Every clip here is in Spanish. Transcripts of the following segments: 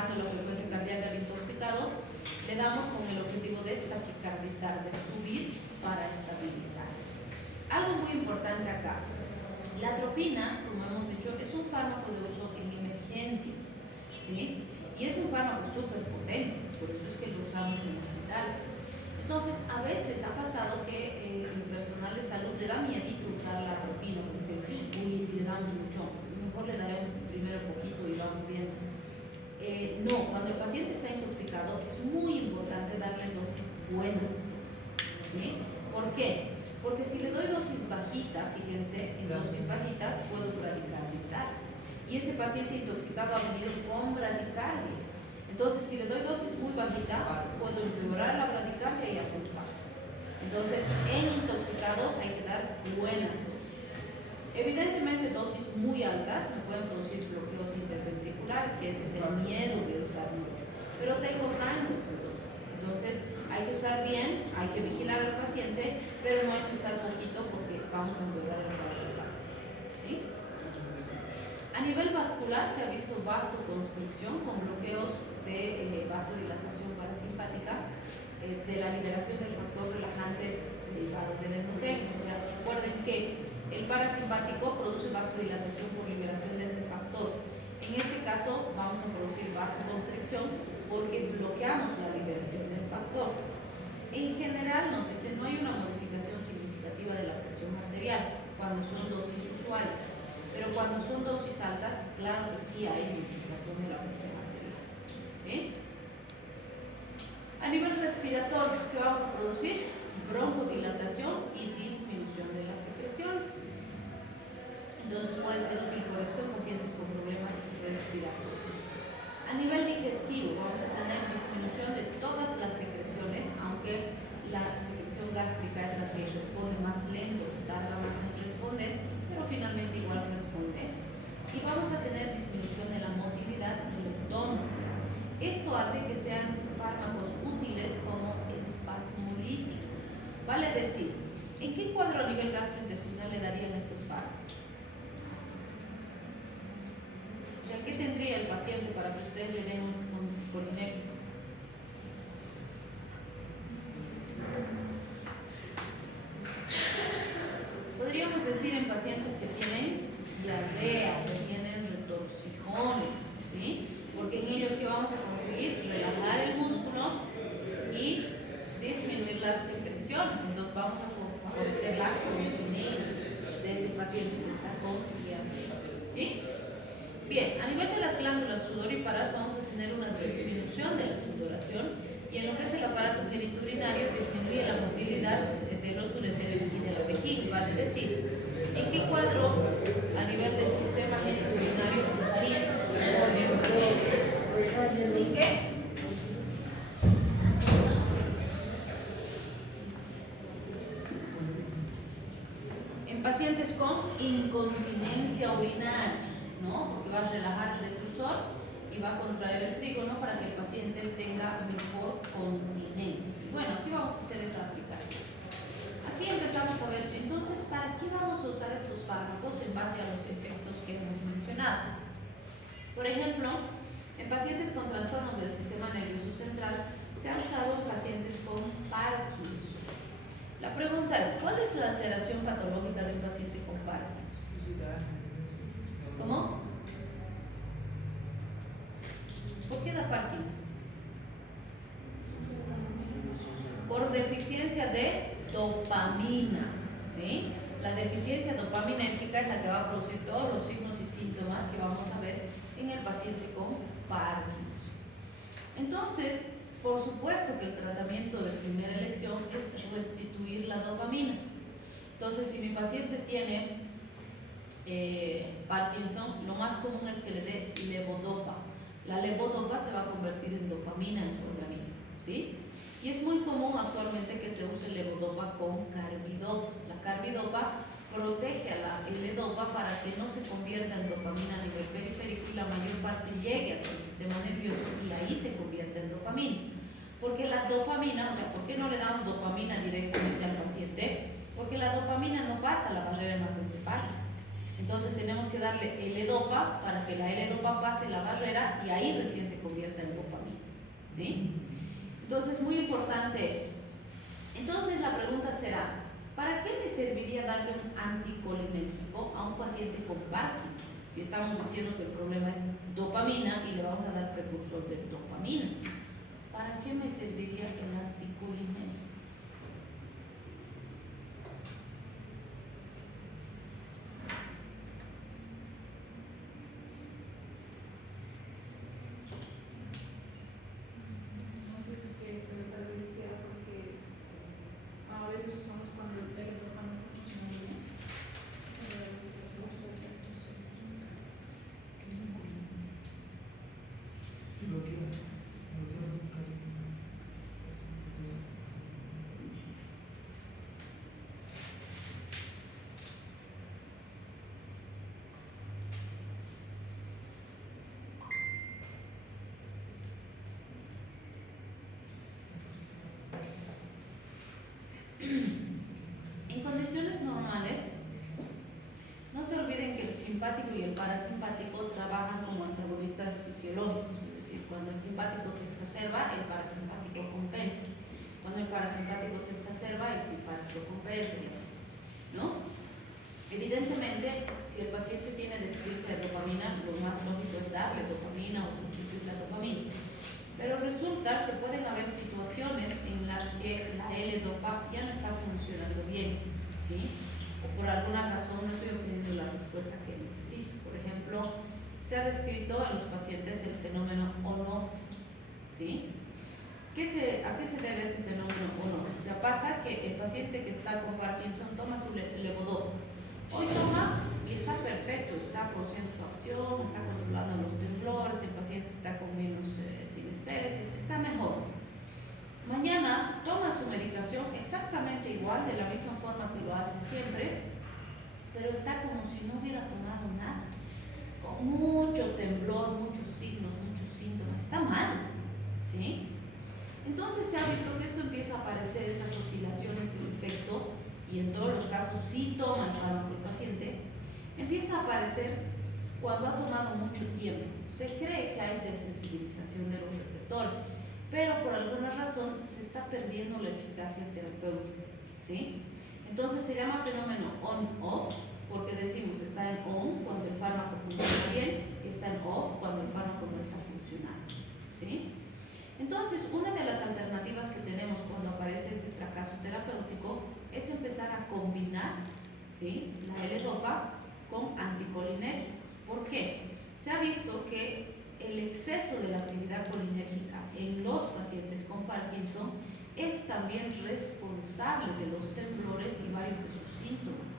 bajando la frecuencia cardíaca del intoxicado, le damos con el objetivo de taquicardizar, de subir para estabilizar. Algo muy importante acá, la atropina, como hemos dicho, es un fármaco de uso en emergencias, ¿sí? Y es un fármaco súper potente, por eso es que lo usamos en hospitales. Entonces, a veces ha pasado que el personal de salud le da miedito usar la atropina, porque dice, uy, si le damos mucho, mejor le daremos primero poquito y vamos viendo. No, cuando el paciente está intoxicado es muy importante darle dosis buenas, ¿sí? ¿Por qué? Porque si le doy dosis bajita, fíjense, en dosis bajitas puedo bradicardizar. Y ese paciente intoxicado ha venido con bradicardia. Entonces, si le doy dosis muy bajita, puedo empeorar la bradicardia y hacer un paro. Entonces, en intoxicados hay que dar buenas dosis. Evidentemente, dosis muy altas me pueden producir bloqueos interventriculares, que ese es el miedo de usar mucho. Pero tengo rangos de dosis. Entonces, hay que usar bien, hay que vigilar al paciente, pero no hay que usar poquito porque vamos a empeorar el cuadro de fase. ¿Sí? A nivel vascular se ha visto vasoconstricción con bloqueos de vasodilatación parasimpática, de la liberación del factor relajante derivado del endotelium. O sea, recuerden que el parasimpático produce vasodilatación por liberación de este factor. En este caso vamos a producir vasoconstricción porque bloqueamos la liberación del factor. En general nos dice no hay una modificación significativa de la presión arterial cuando son dosis usuales, pero cuando son dosis altas, claro que sí hay modificación de la presión arterial. ¿Sí? A nivel respiratorio, ¿qué vamos a producir? Broncodilatación y disminución de las secreciones. Entonces puede ser útil por esto en pacientes con problemas respiratorios. A nivel digestivo vamos a tener disminución de todas las secreciones, aunque la secreción gástrica es la que responde más lento, tarda más en responder, pero finalmente igual responde. Y vamos a tener disminución de la motilidad y el tono. Esto hace que sean fármacos útiles como espasmolíticos. Vale decir, ¿en qué cuadro a nivel gastrointestinal le darían estos fármacos? ¿Qué tendría el paciente para que ustedes le den un colinérgico? Podríamos decir en pacientes que tienen diarrea, que tienen retorcijones, ¿sí? Porque en ellos, ¿qué vamos a conseguir? Relajar el músculo y disminuir las secreciones. Entonces vamos a favorecer la clonogénesis de ese paciente que está con diarrea, ¿sí? Bien, a nivel de las glándulas sudoríparas vamos a tener una disminución de la sudoración y en lo que es el aparato genitourinario disminuye la motilidad de los ureteres y de la vejiga, vale decir, ¿en qué cuadro a nivel del sistema genitourinario usaríamos? ¿En qué? En pacientes con incontinencia urinaria, ¿no? Porque va a relajar el detrusor y va a contraer el trígono para que el paciente tenga mejor continencia. Bueno, aquí vamos a hacer esa aplicación. Aquí empezamos a ver, entonces, ¿para qué vamos a usar estos fármacos en base a los efectos que hemos mencionado? Por ejemplo, en pacientes con trastornos del sistema nervioso central se ha usado en pacientes con Parkinson. La pregunta es, ¿cuál es la alteración patológica de un paciente con Parkinson? ¿Cómo? ¿Por qué da Parkinson? Por deficiencia de dopamina, ¿sí? La deficiencia dopaminérgica es la que va a producir todos los signos y síntomas que vamos a ver en el paciente con Parkinson. Entonces, por supuesto que el tratamiento de primera elección es restituir la dopamina. Entonces, si mi paciente tiene Parkinson, lo más común es que le dé levodopa. La levodopa se va a convertir en dopamina en su organismo, ¿sí? Y es muy común actualmente que se use levodopa con carbidopa. La carbidopa protege a la L-dopa para que no se convierta en dopamina a nivel periférico y la mayor parte llegue hasta el sistema nervioso y ahí se convierte en dopamina. Porque la dopamina, o sea, ¿por qué no le damos dopamina directamente al paciente? Porque la dopamina no pasa a la barrera hematoencefálica. Entonces tenemos que darle L-Dopa para que la L-Dopa pase la barrera y ahí recién se convierta en dopamina, ¿sí? Entonces, muy importante eso. Entonces la pregunta será, ¿para qué me serviría darle un anticolinérgico a un paciente con Parkinson? Si estamos diciendo que el problema es dopamina y le vamos a dar precursor de dopamina, ¿para qué me serviría el anticolinérgico? En condiciones normales, no se olviden que el simpático y el parasimpático trabajan como antagonistas fisiológicos, es decir, cuando el simpático se exacerba, el parasimpático compensa. Cuando el parasimpático se exacerba, el simpático compensa y así, ¿no? Evidentemente, si el paciente tiene deficiencia de dopamina, lo más lógico es darle dopamina o sustituir la dopamina. Pero resulta que pueden haber situaciones en las que la L-Dopa ya no está funcionando bien, ¿sí? O por alguna razón no estoy obteniendo la respuesta que necesito. Por ejemplo, se ha descrito en los pacientes el fenómeno on-off, ¿sí? ¿A qué se debe este fenómeno on-off? O sea, pasa que el paciente que está con Parkinson toma su levodopa. Hoy toma y está perfecto, está produciendo su acción, está controlando los temblores, el paciente está con menos sinestesis, está mejor. Mañana toma su medicación exactamente igual, de la misma forma que lo hace siempre, pero está como si no hubiera tomado nada, con mucho temblor, muchos signos, muchos síntomas, está mal, ¿sí? Entonces se ha visto que esto empieza a aparecer, estas oscilaciones del efecto, y en todos los casos sí toma el fármaco el paciente, empieza a aparecer cuando ha tomado mucho tiempo. Se cree que hay desensibilización de los receptores, pero por alguna razón se está perdiendo la eficacia terapéutica, ¿sí? Entonces se llama fenómeno on-off, porque decimos está en on cuando el fármaco funciona bien, está en off cuando el fármaco no está funcionando, ¿sí? Entonces, una de las alternativas que tenemos cuando aparece este fracaso terapéutico es empezar a combinar, ¿sí?, la L-Dopa con anticolinérgicos. ¿Por qué? Se ha visto que el exceso de la actividad colinérgica en los pacientes con Parkinson es también responsable de los temblores y varios de sus síntomas.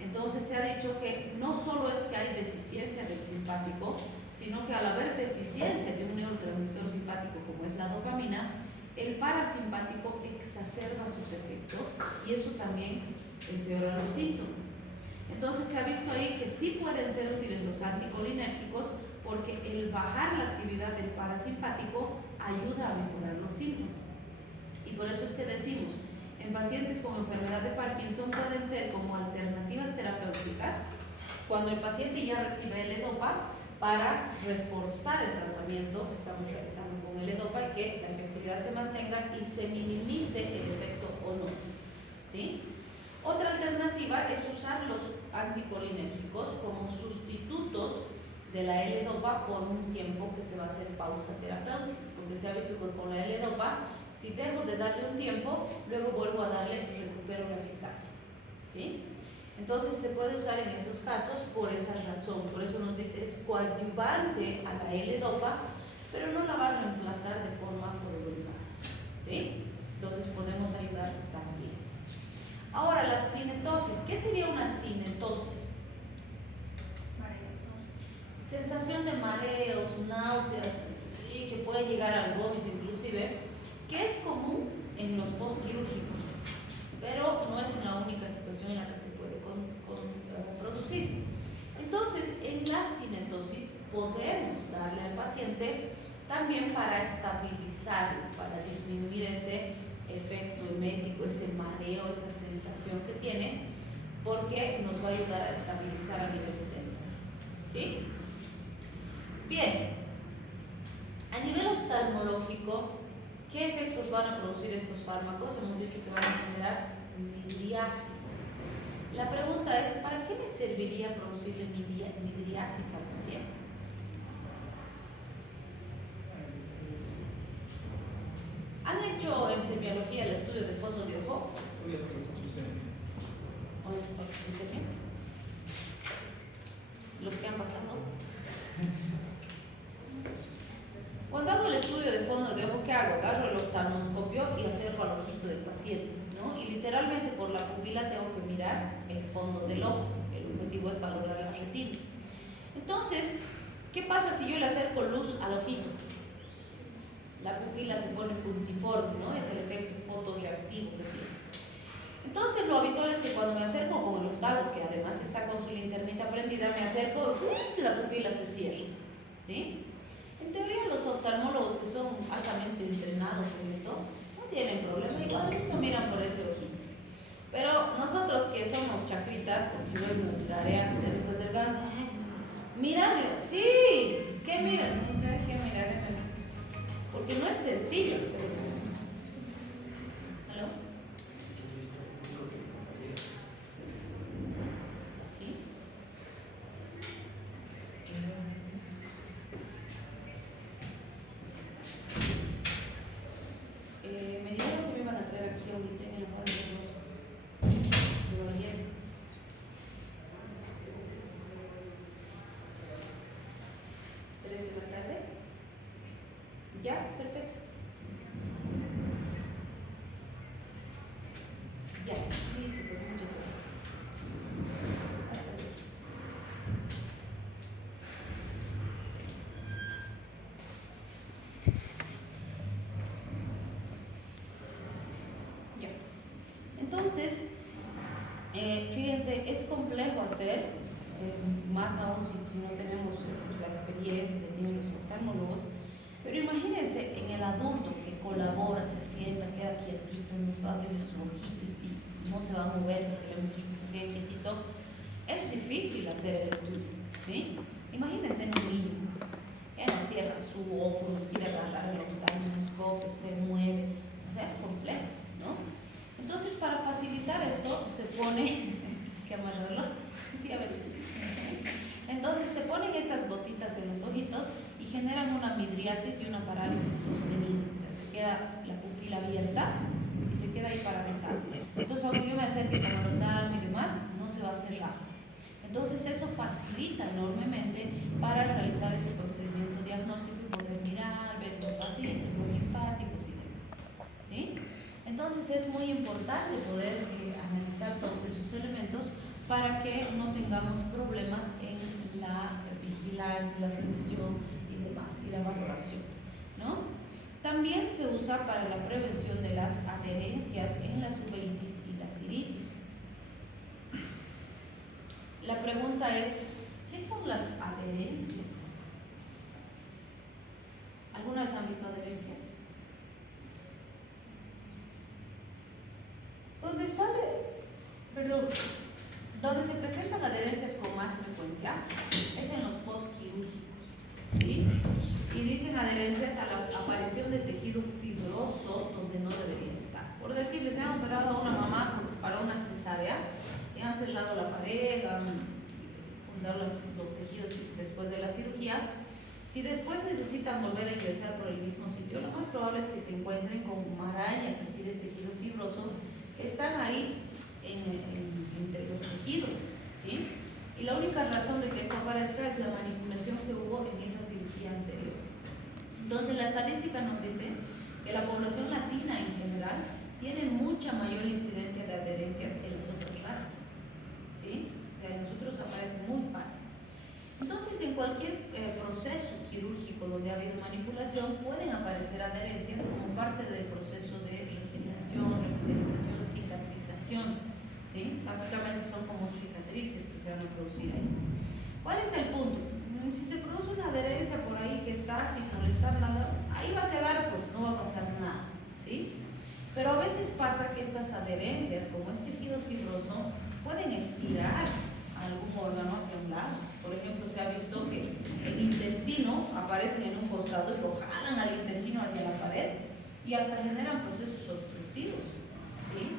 Entonces se ha dicho que no solo es que hay deficiencia del simpático, sino que al haber deficiencia de un neurotransmisor simpático como es la dopamina, el parasimpático exacerba sus efectos y eso también empeora los síntomas. Entonces se ha visto ahí que sí pueden ser útiles los anticolinérgicos porque el bajar la actividad del parasimpático ayuda a mejorar los síntomas. Y por eso es que decimos, en pacientes con enfermedad de Parkinson pueden ser como alternativas terapéuticas cuando el paciente ya recibe L-Dopa para reforzar el tratamiento que estamos realizando con L-Dopa y que la efectividad se mantenga y se minimice el efecto on-off, ¿sí? Otra alternativa es usar los anticolinérgicos como sustitutos de la L-Dopa por un tiempo que se va a hacer pausa terapéutica, porque se ha visto que con la L-Dopa, si dejo de darle un tiempo, luego vuelvo a darle, recupero la eficacia, ¿sí? Entonces se puede usar en esos casos por esa razón, por eso nos dice es coadyuvante a la L-Dopa, pero no la va a reemplazar de forma prolongada, ¿sí? Entonces podemos ayudar también. Ahora, la cinetosis. ¿Qué sería una cinetosis? Sensación de mareos, náuseas, y que puede llegar al vómito inclusive, que es común en los postquirúrgicos, pero no es la única situación en la que se puede producir. Entonces, en la cinetosis podemos darle al paciente también para estabilizarlo, para disminuir ese efecto emético, ese mareo, esa sensación que tiene, porque nos va a ayudar a estabilizar a nivel central. ¿Sí? Bien, a nivel oftalmológico, ¿qué efectos van a producir estos fármacos? Hemos dicho que van a generar midriasis. La pregunta es, ¿para qué le serviría producirle midriasis al paciente? ¿Han hecho en semiología el estudio de fondo de ojo? ¿En serio? ¿Los que han pasado? Cuando hago el estudio de fondo de ojo, ¿qué hago? Agarro el oftalmoscopio y acerco al ojito del paciente, ¿no? Y literalmente por la pupila tengo que mirar el fondo del ojo. El objetivo es valorar la retina. Entonces, ¿qué pasa si yo le acerco luz al ojito? La pupila se pone puntiforme, ¿no? Es el efecto fotorreactivo que tiene. Entonces, lo habitual es que cuando me acerco con el oftalmo, que además está con su linternita prendida, me acerco, la pupila se cierra, ¿sí? En teoría, los oftalmólogos que son altamente entrenados en esto no tienen problema, igualmente miran por ese ojito. Pero nosotros que somos chacritas, porque no es nuestra área, te nos acercamos, mira, sí, ¿qué miran? No sé qué mirar, porque no es sencillo. ¿Aló? ¿Sí? Me dijeron que me iban a traer aquí a un diseño en la Juan de Rosa. Pero ayer. 3 de la tarde. Ya, perfecto. Ya, listo, pues muchas gracias. Ya. Entonces, fíjense, es complejo hacer, más aún si no tenemos la experiencia que tienen los oftalmólogos, pero imagínense en el adulto que colabora, se sienta, queda quietito, nos va a abrir su ojito y no se va a mover porque le hemos dicho que se quede quietito. Es difícil hacer el estudio, ¿sí? Imagínense en un niño, ya no cierra su ojo, nos quiere agarrar el oftalmoscopio, se mueve, o sea, es complejo, ¿no? Entonces, para facilitar esto, se pone, ¿que amarrarlo? Sí, a veces sí. Entonces, se ponen estas gotitas en los ojitos y generan una midriasis y una parálisis sostenida. O sea, se queda la pupila abierta y se queda ahí paralizada. Entonces, aunque yo me acerque con el oftalmo y demás, no se va a cerrar. Entonces, eso facilita enormemente para realizar ese procedimiento diagnóstico y poder mirar, ver los pacientes, los linfáticos y demás, ¿sí? Entonces es muy importante poder analizar todos esos elementos para que no tengamos problemas en la vigilancia, la revisión y demás, y la valoración, ¿no? También se usa para la prevención de las adherencias en las uveitis y las iritis. La pregunta es, ¿qué son las adherencias? ¿Alguna vez han visto adherencias? Donde se presentan adherencias con más frecuencia es en los postquirúrgicos, ¿sí? Y dicen adherencias a la aparición de tejido fibroso donde no debería estar. Por decirles, le han operado a una mamá para una cesárea, le han cerrado la pared, han juntado los tejidos después de la cirugía. Si después necesitan volver a ingresar por el mismo sitio, lo más probable es que se encuentren con marañas así de tejido fibroso que están ahí entre los tejidos, ¿sí? Y la única razón de que esto aparezca es la manipulación que hubo en esa cirugía anterior. Entonces, la estadística nos dice que la población latina en general tiene mucha mayor incidencia de adherencias que las otras razas, ¿sí? O sea, en nosotros aparece muy fácil. Entonces, en cualquier proceso quirúrgico donde ha habido manipulación, pueden aparecer adherencias como parte del proceso de regeneración, revitalización, cicatrización, ¿sí? Básicamente son como cicatrices que se van a producir ahí. ¿Cuál es el punto? Si se produce una adherencia por ahí que está sin molestar nada, ahí va a quedar, pues no va a pasar nada, ¿sí? Pero a veces pasa que estas adherencias, como es tejido fibroso, pueden estirar algún órgano hacia un lado. Por ejemplo, se ha visto que el intestino aparece en un costado y lo jalan al intestino hacia la pared y hasta generan procesos obstructivos, ¿sí?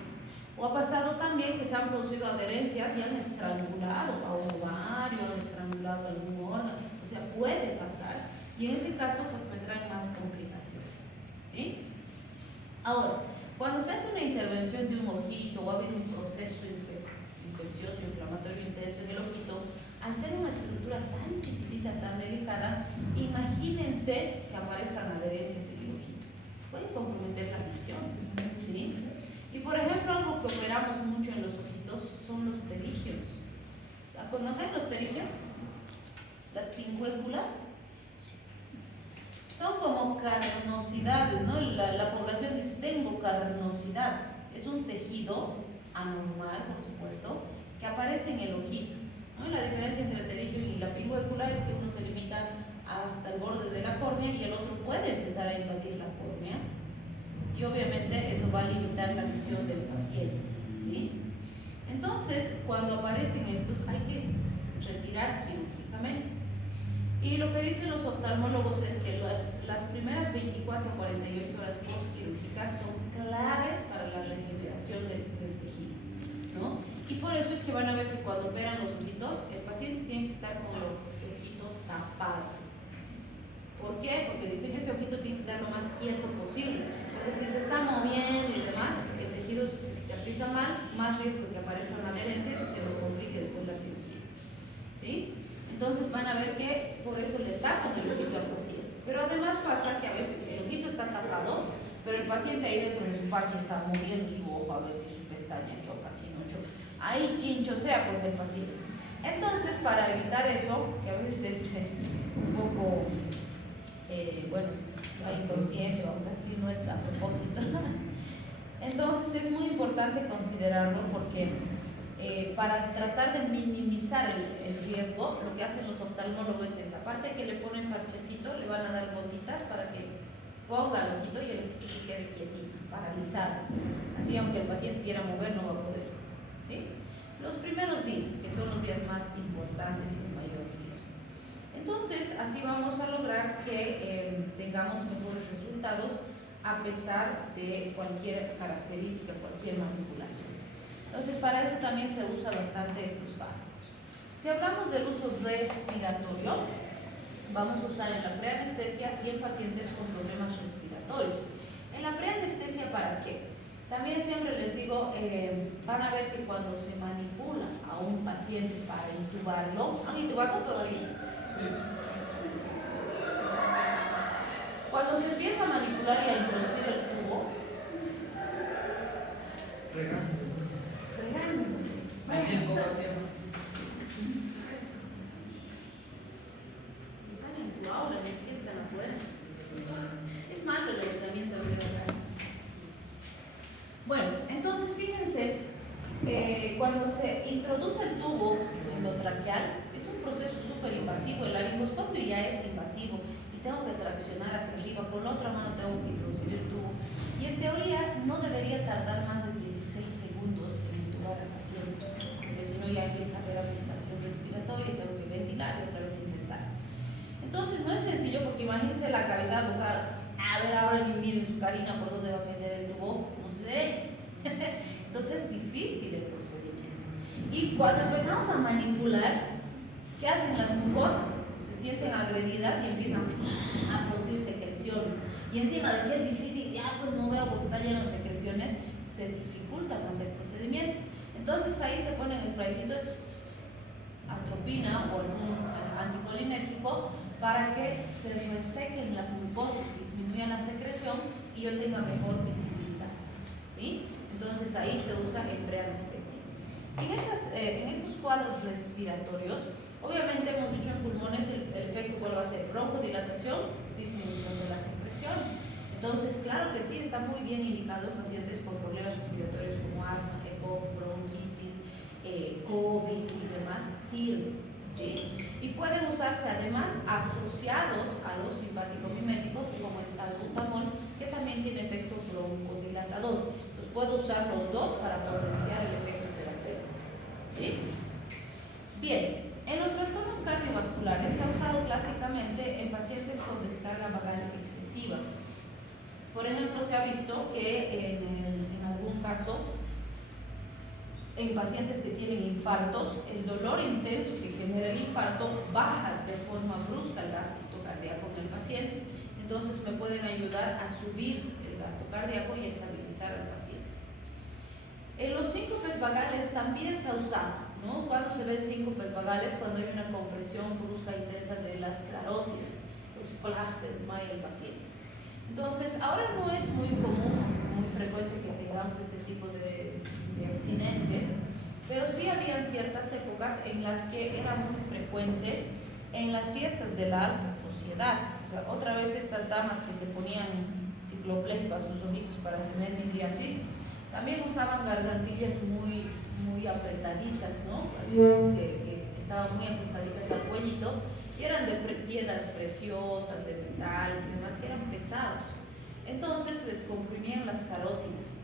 O ha pasado también que se han producido adherencias y han estrangulado a un ovario, han estrangulado algún órgano, o sea, puede pasar, y en ese caso pues vendrán más complicaciones, ¿sí? Ahora, cuando se hace una intervención de un ojito o ha habido un proceso infeccioso, inflamatorio intenso en el ojito, al ser una estructura tan chiquitita, tan delicada, imagínense que aparezcan adherencias en el ojito. Puede comprometer la visión, ¿sí? Y por ejemplo, algo que operamos mucho en los ojitos son los pterigios. O sea, ¿conocen los pterigios? Las pingüéculas. Son como carnosidades, ¿no? La población dice, tengo carnosidad. Es un tejido anormal, por supuesto, que aparece en el ojito, ¿no? La diferencia entre el pterigio y la pingüécula es que uno se limita hasta el borde de la córnea y el otro puede empezar a invadir la córnea. Y obviamente eso va a limitar la visión del paciente, ¿sí? Entonces, cuando aparecen estos, hay que retirar quirúrgicamente. Y lo que dicen los oftalmólogos es que las primeras 24 o 48 horas postquirúrgicas son claves para la regeneración del tejido, ¿no? Y por eso es que van a ver que cuando operan los ojitos, el paciente tiene que estar con el ojito tapado. ¿Por qué? Porque dicen que ese ojito tiene que estar lo más quieto posible. Porque si se está moviendo y demás, el tejido se cicatriza mal, más riesgo que aparezcan adherencias y se nos complique después la cirugía, ¿sí? Entonces van a ver que por eso le tapan el ojito al paciente. Pero además pasa que a veces el ojito está tapado, pero el paciente ahí dentro de su parche está moviendo su ojo a ver si su pestaña choca, si no choca. Ahí chinchosea pues el paciente. Entonces, para evitar eso, que a veces es un poco, bueno, inconsciente, vamos a decir, no es a propósito. Entonces es muy importante considerarlo porque para tratar de minimizar el riesgo, lo que hacen los oftalmólogos es, aparte de que le ponen parchecito, le van a dar gotitas para que ponga el ojito y el ojito se quede quietito, paralizado. Así, aunque el paciente quiera mover, no va a poder, ¿sí? Los primeros días, que son los días más importantes y de mayor riesgo. Entonces, así vamos a lograr que tengamos mejores resultados a pesar de cualquier característica, cualquier manipulación. Entonces, para eso también se usa bastante estos fármacos. Si hablamos del uso respiratorio, vamos a usar en la preanestesia y en pacientes con problemas respiratorios. En la preanestesia, ¿para qué? También siempre les digo, van a ver que cuando se manipula a un paciente para intubarlo, ¿han intubado todavía? Cuando se empieza a manipular y a introducir el tubo, en su aula, ni siquiera están afuera. Es malo el aislamiento alrededor. Bueno, entonces fíjense, cuando se introduce el tubo endotraqueal, es un proceso súper invasivo. El laringoscopio ya es invasivo y tengo que traccionar hacia arriba, con la otra mano tengo que introducir el tubo. Y en teoría no debería tardar más de 16 segundos en intubar al paciente, porque si no ya empieza a haber afectación respiratoria y tengo que ventilar y otra vez intentar. Entonces no es sencillo porque imagínense la cavidad bucal. A ver, ahora miren su carina por dónde va a meter el tubo, no se ve. Entonces es difícil el procedimiento. Y cuando empezamos a manipular, ¿qué hacen las mucosas? Se sienten agredidas y empiezan a producir secreciones. Y encima de que es difícil, ya pues no veo porque está lleno de secreciones, se dificulta más el procedimiento. Entonces ahí se ponen spraycitos, atropina o algún anticolinérgico para que se resequen las mucosas, disminuyan la secreción y yo tenga mejor visibilidad, ¿sí? Entonces ahí se usa el preanestesia. En estos cuadros respiratorios, obviamente hemos dicho en pulmones el efecto cuál va a ser: broncodilatación, disminución de la secreción. Entonces, claro que sí, está muy bien indicado en pacientes con problemas respiratorios como asma, EPOC, bronquitis, COVID y demás, sirve, ¿sí? Y pueden usarse además asociados a los simpático-miméticos como el salbutamol, que también tiene efecto broncodilatador. Los puedo usar los dos para potenciar el efecto terapéutico. ¿Sí? Bien, en los trastornos cardiovasculares se ha usado clásicamente en pacientes con descarga vagal excesiva. Por ejemplo, se ha visto que en algún caso, en pacientes que tienen infartos, el dolor intenso que genera el infarto baja de forma brusca el gasto cardíaco en el paciente. Entonces me pueden ayudar a subir el gasto cardíaco y a estabilizar al paciente. En los síncopes vagales también se ha usado, ¿no? Cuando se ven síncopes vagales, cuando hay una compresión brusca intensa de las carótidas, entonces se desmaya el paciente. Entonces, ahora no es muy común, muy frecuente que tengamos este tipo de accidentes, pero sí habían ciertas épocas en las que era muy frecuente en las fiestas de la alta sociedad. O sea, otra vez estas damas que se ponían ciclopleico a sus ojitos para tener midriasis, también usaban gargantillas muy apretaditas, ¿no? Así que estaban muy ajustaditas al cuellito y eran de piedras preciosas, de metales y demás, que eran pesados. Entonces les comprimían las carótidas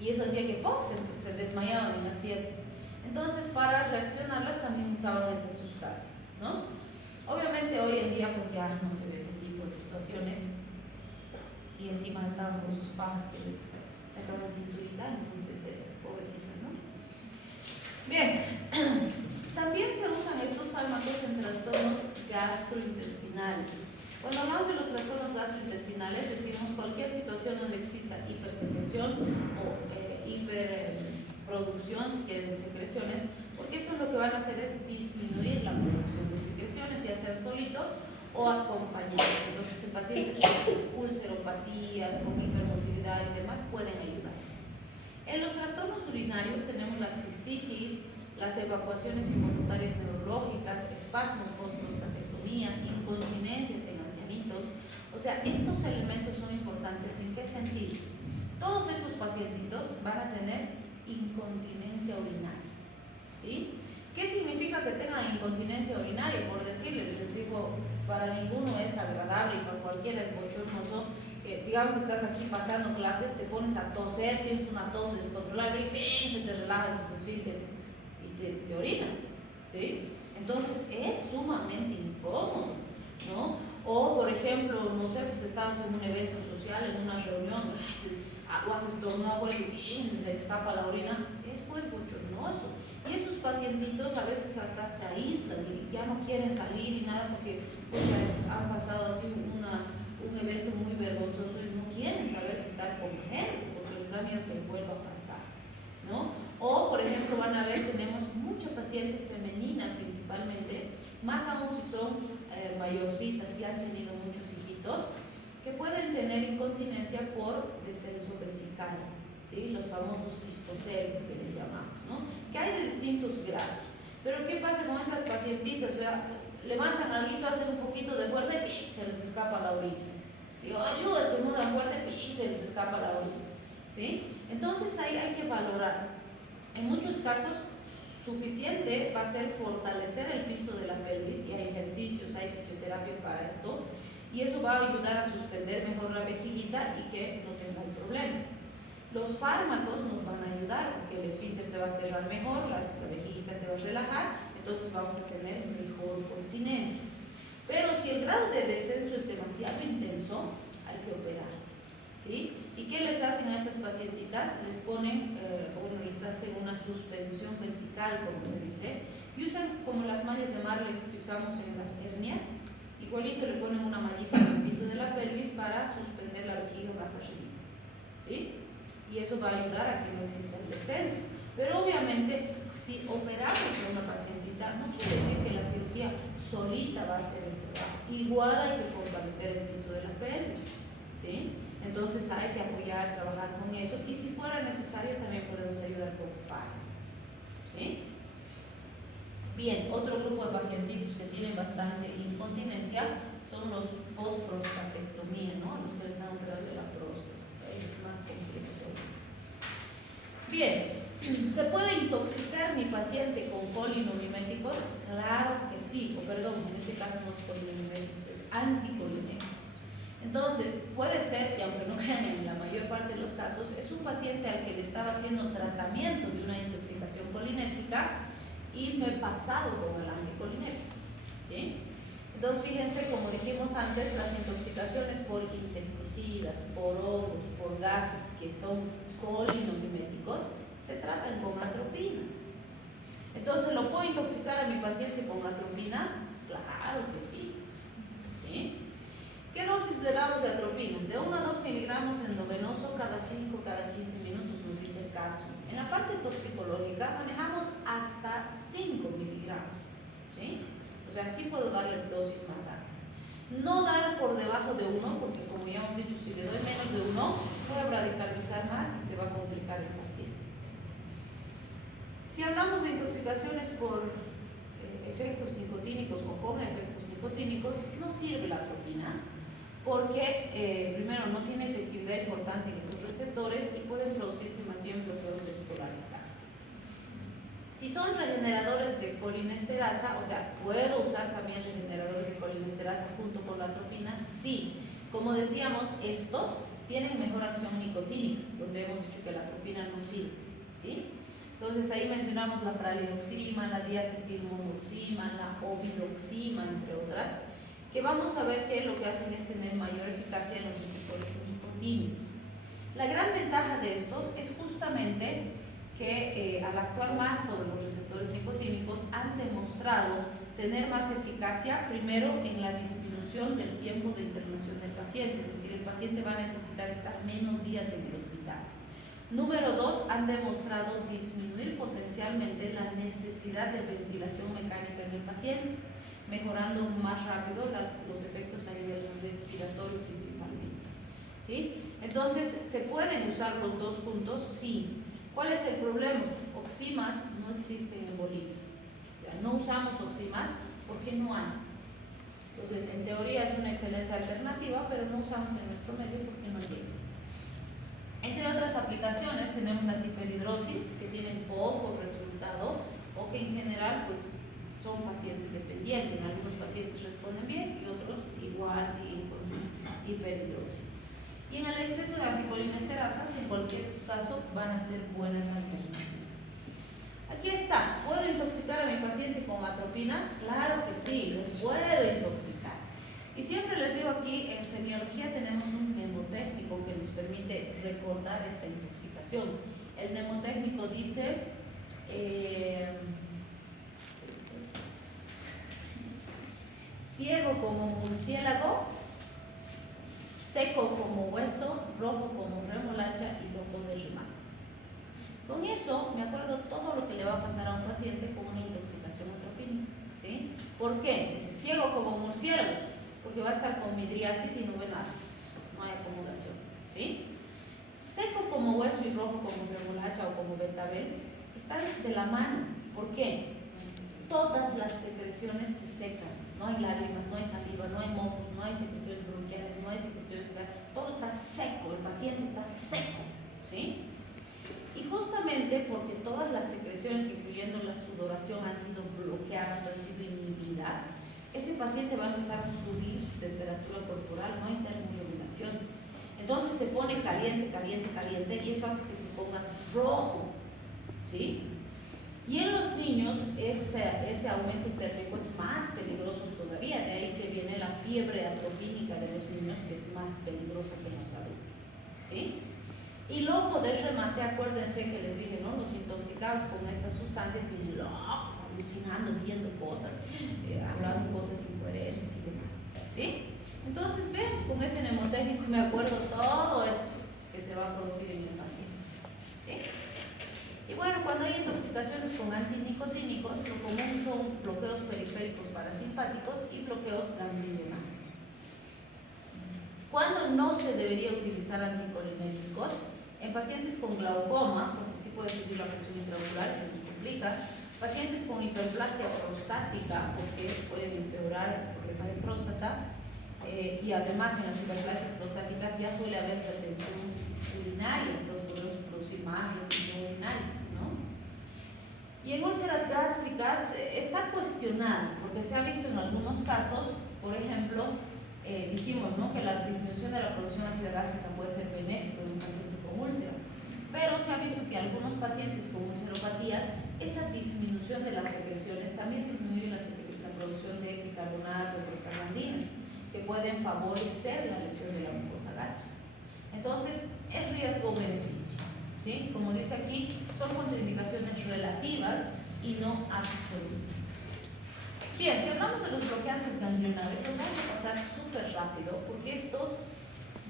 y eso hacía que ¡pum! Se desmayaban en las fiestas. Entonces, para reaccionarlas también usaban estas sustancias, ¿no? Obviamente hoy en día pues ya no se ve ese tipo de situaciones y encima estaban con sus fajas que les sacaban cinturita, entonces pobrecitas, ¿no? Bien, también se usan estos fármacos en trastornos gastrointestinales. Cuando hablamos de los trastornos gastrointestinales decimos cualquier situación donde exista hipersecreción o hiperproducción, si quieren, de secreciones, porque esto lo que van a hacer es disminuir la producción de secreciones, ya sean solitos o acompañados. Entonces, en pacientes con ulceropatías, con hipermotilidad y demás, pueden ayudar. En los trastornos urinarios tenemos la cistitis, las evacuaciones involuntarias neurológicas, espasmos post-prostatectomía, incontinencias en ancianitos. O sea, estos elementos son importantes. ¿En qué sentido? Todos estos pacientitos van a tener incontinencia urinaria, ¿sí? ¿Qué significa que tengan incontinencia urinaria? Por decirles, les digo, para ninguno es agradable y para cualquiera es bochornoso que, digamos, estás aquí pasando clases, te pones a toser, tienes una tos descontrolada y ¡ping! Se te relajan tus esfínteres y te orinas, ¿sí? Entonces es sumamente incómodo, ¿no? O, por ejemplo, no sé, pues estabas en un evento social, en una reunión, o haces tornado fuerte y se escapa la orina, es pues bochornoso. Y esos pacientitos a veces hasta se aíslan y ya no quieren salir y nada porque han pasado así un evento muy vergonzoso y no quieren saber estar con gente porque les da miedo que vuelva a pasar, ¿no? O, por ejemplo, van a ver, tenemos mucha paciente femenina principalmente, más aún si son mayorcitas y han tenido muchos hijitos, que pueden tener incontinencia por descenso vesical, ¿sí? Los famosos cistoceles que les llamamos, ¿no? Que hay de distintos grados. Pero ¿qué pasa con estas pacientitas? O sea, levantan algo, hacen un poquito de fuerza y ¡ping! Se les escapa la orina. Digo, ¡achú! Estornudan fuerte, ¡ping! Se les escapa la orina, ¿sí? Entonces ahí hay que valorar. En muchos casos, suficiente va a ser fortalecer el piso de la pelvis y hay ejercicios, hay fisioterapia para esto y eso va a ayudar a suspender mejor la vejiguita y que no tenga el problema. Los fármacos nos van a ayudar porque el esfínter se va a cerrar mejor, la vejiguita se va a relajar, entonces vamos a tener mejor continencia. Pero si el grado de descenso es demasiado intenso, hay que operar, ¿sí? ¿Y qué les hacen a estas pacientitas? Les ponen, les hacen una suspensión vesical, como se dice, y usan como las mallas de Marlex que usamos en las hernias, igualito le ponen una mallita en el piso de la pelvis para suspender la vejiga más arriba, ¿sí? Y eso va a ayudar a que no exista el descenso. Pero obviamente, si operamos a una pacientita, no quiere decir que la cirugía solita va a hacer el trabajo. Igual hay que fortalecer el piso de la pelvis, ¿sí? Entonces hay que apoyar, trabajar con eso y si fuera necesario también podemos ayudar con fármacos, ¿sí? Bien, otro grupo de pacientitos que tienen bastante incontinencia son los post-prostatectomía, ¿no? Los que les han operado de la próstata, es más complejo. Bien, ¿se puede intoxicar mi paciente con colinomiméticos? Claro que sí, o perdón, en este caso no es colinomiméticos, es anticolinéticos. Entonces, puede ser, y aunque no crean, en la mayor parte parte de los casos, es un paciente al que le estaba haciendo tratamiento de una intoxicación colinérgica y me he pasado con el anticolinérgico, ¿sí? Entonces, fíjense, como dijimos antes, las intoxicaciones por insecticidas, por hongos, por gases que son colinomiméticos, se tratan con atropina. Entonces, ¿lo puedo intoxicar a mi paciente con atropina? Claro que sí, ¿sí? ¿Qué dosis le damos de atropina? De 1 a 2 miligramos endovenoso cada 5, cada 15 minutos, nos dice el CAPSU. En la parte toxicológica manejamos hasta 5 miligramos, ¿sí? O sea, sí puedo darle dosis más altas. No dar por debajo de 1, porque como ya hemos dicho, si le doy menos de 1, voy a bradicardizar más y se va a complicar el paciente. Si hablamos de intoxicaciones por efectos nicotínicos o con efectos nicotínicos, no sirve la atropina, porque primero no tiene efectividad importante en esos receptores y pueden producirse más bien bloqueos despolarizantes. Si son regeneradores de colinesterasa, o sea, ¿puedo usar también regeneradores de colinesterasa junto con la atropina? Sí. Como decíamos, estos tienen mejor acción nicotínica, donde hemos dicho que la atropina no sirve, ¿sí? Entonces ahí mencionamos la pralidoxima, la diacetilmondoxima, la obidoxima, entre otras, que vamos a ver que lo que hacen es tener mayor eficacia en los receptores nicotínicos. La gran ventaja de estos es justamente que al actuar más sobre los receptores nicotínicos han demostrado tener más eficacia, primero en la disminución del tiempo de internación del paciente, es decir, el paciente va a necesitar estar menos días en el hospital. Número 2, han demostrado disminuir potencialmente la necesidad de ventilación mecánica en el paciente, mejorando más rápido los efectos a nivel respiratorio principalmente, ¿sí? Entonces, ¿se pueden usar los dos juntos? Sí. ¿Cuál es el problema? Oximas no existen en Bolivia. Ya, no usamos oximas porque no hay. Entonces, en teoría es una excelente alternativa, pero no usamos en nuestro medio porque no llega. Entre otras aplicaciones tenemos las hiperhidrosis, que tienen poco resultado o que en general pues son pacientes dependientes. Algunos pacientes responden bien y otros igual siguen con sus hiperhidrosis. Y en el exceso de anticolinesterasas, en cualquier caso, van a ser buenas alternativas. Aquí está, ¿puedo intoxicar a mi paciente con atropina? Claro que sí, los puedo intoxicar. Y siempre les digo aquí, en semiología tenemos un mnemotécnico que nos permite recordar esta intoxicación. El mnemotécnico dice, ciego como murciélago, seco como hueso, rojo como remolacha y loco de remate. Con eso me acuerdo todo lo que le va a pasar a un paciente con una intoxicación atropínica, ¿sí? ¿Por qué? Dice ciego como murciélago, porque va a estar con midriasis y no ve nada, no hay acomodación, ¿sí? Seco como hueso y rojo como remolacha o como betabel, están de la mano. ¿Por qué? Todas las secreciones se secan, no hay lágrimas, no hay saliva, no hay mocos, no hay secreciones bronquiales, no hay secreciones, todo está seco, el paciente está seco, ¿sí? Y justamente porque todas las secreciones, incluyendo la sudoración, han sido bloqueadas, han sido inhibidas, ese paciente va a empezar a subir su temperatura corporal, no hay termorregulación. Entonces se pone caliente, caliente, caliente y eso hace que se ponga rojo, ¿sí? Y en los niños ese aumento térmico es más peligroso todavía, de ahí que viene la fiebre atropínica de los niños, que es más peligrosa que en los adultos, ¿sí? Y loco de remate, acuérdense que les dije, ¿no? Los intoxicados con estas sustancias vienen locos, alucinando, viendo cosas, hablando cosas incoherentes y demás, ¿sí? Entonces, ven, con ese mnemotécnico me acuerdo todo esto que se va a producir en el paciente, ¿sí? Y bueno, cuando hay intoxicaciones con antinicotínicos, lo común son bloqueos periféricos parasimpáticos y bloqueos ganglionales. ¿Cuándo no se debería utilizar anticolinérgicos? En pacientes con glaucoma, porque sí puede subir la presión intraocular y se nos complica. Pacientes con hiperplasia prostática, porque pueden empeorar el problema de próstata. Y además en las hiperplasias prostáticas ya suele haber retención urinaria, entonces podemos producir más retención urinaria, ¿no? Y en úlceras gástricas está cuestionado, porque se ha visto en algunos casos, por ejemplo, dijimos, ¿no?, que la disminución de la producción ácida gástrica puede ser benéfico en un paciente Pero se ha visto que algunos pacientes con ulceropatías, esa disminución de las secreciones también disminuye la producción de bicarbonato, de prostaglandinas, que pueden favorecer la lesión de la mucosa gástrica. Entonces, es riesgo-beneficio, ¿sí? Como dice aquí, son contraindicaciones relativas y no absolutas. Bien, si hablamos de los bloqueantes ganglionarios, los vamos a pasar súper rápido porque estos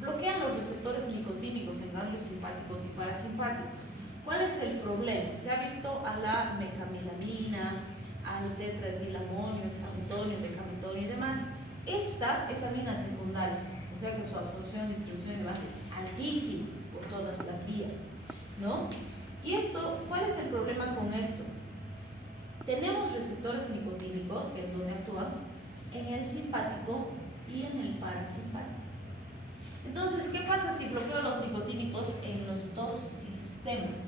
bloquean los receptores nicotínicos en ganglios simpáticos y parasimpáticos. ¿Cuál es el problema? Se ha visto a la mecamilamina, al tetraetilamonio, hexametonio, decametonio y demás. Esta es amina secundaria, o sea que su absorción, distribución y demás es altísima por todas las vías, ¿no? Y esto, ¿cuál es el problema con esto? Tenemos receptores nicotínicos, que es donde actúan, en el simpático y en el parasimpático. Entonces, ¿qué pasa si bloqueo los nicotínicos en los dos sistemas?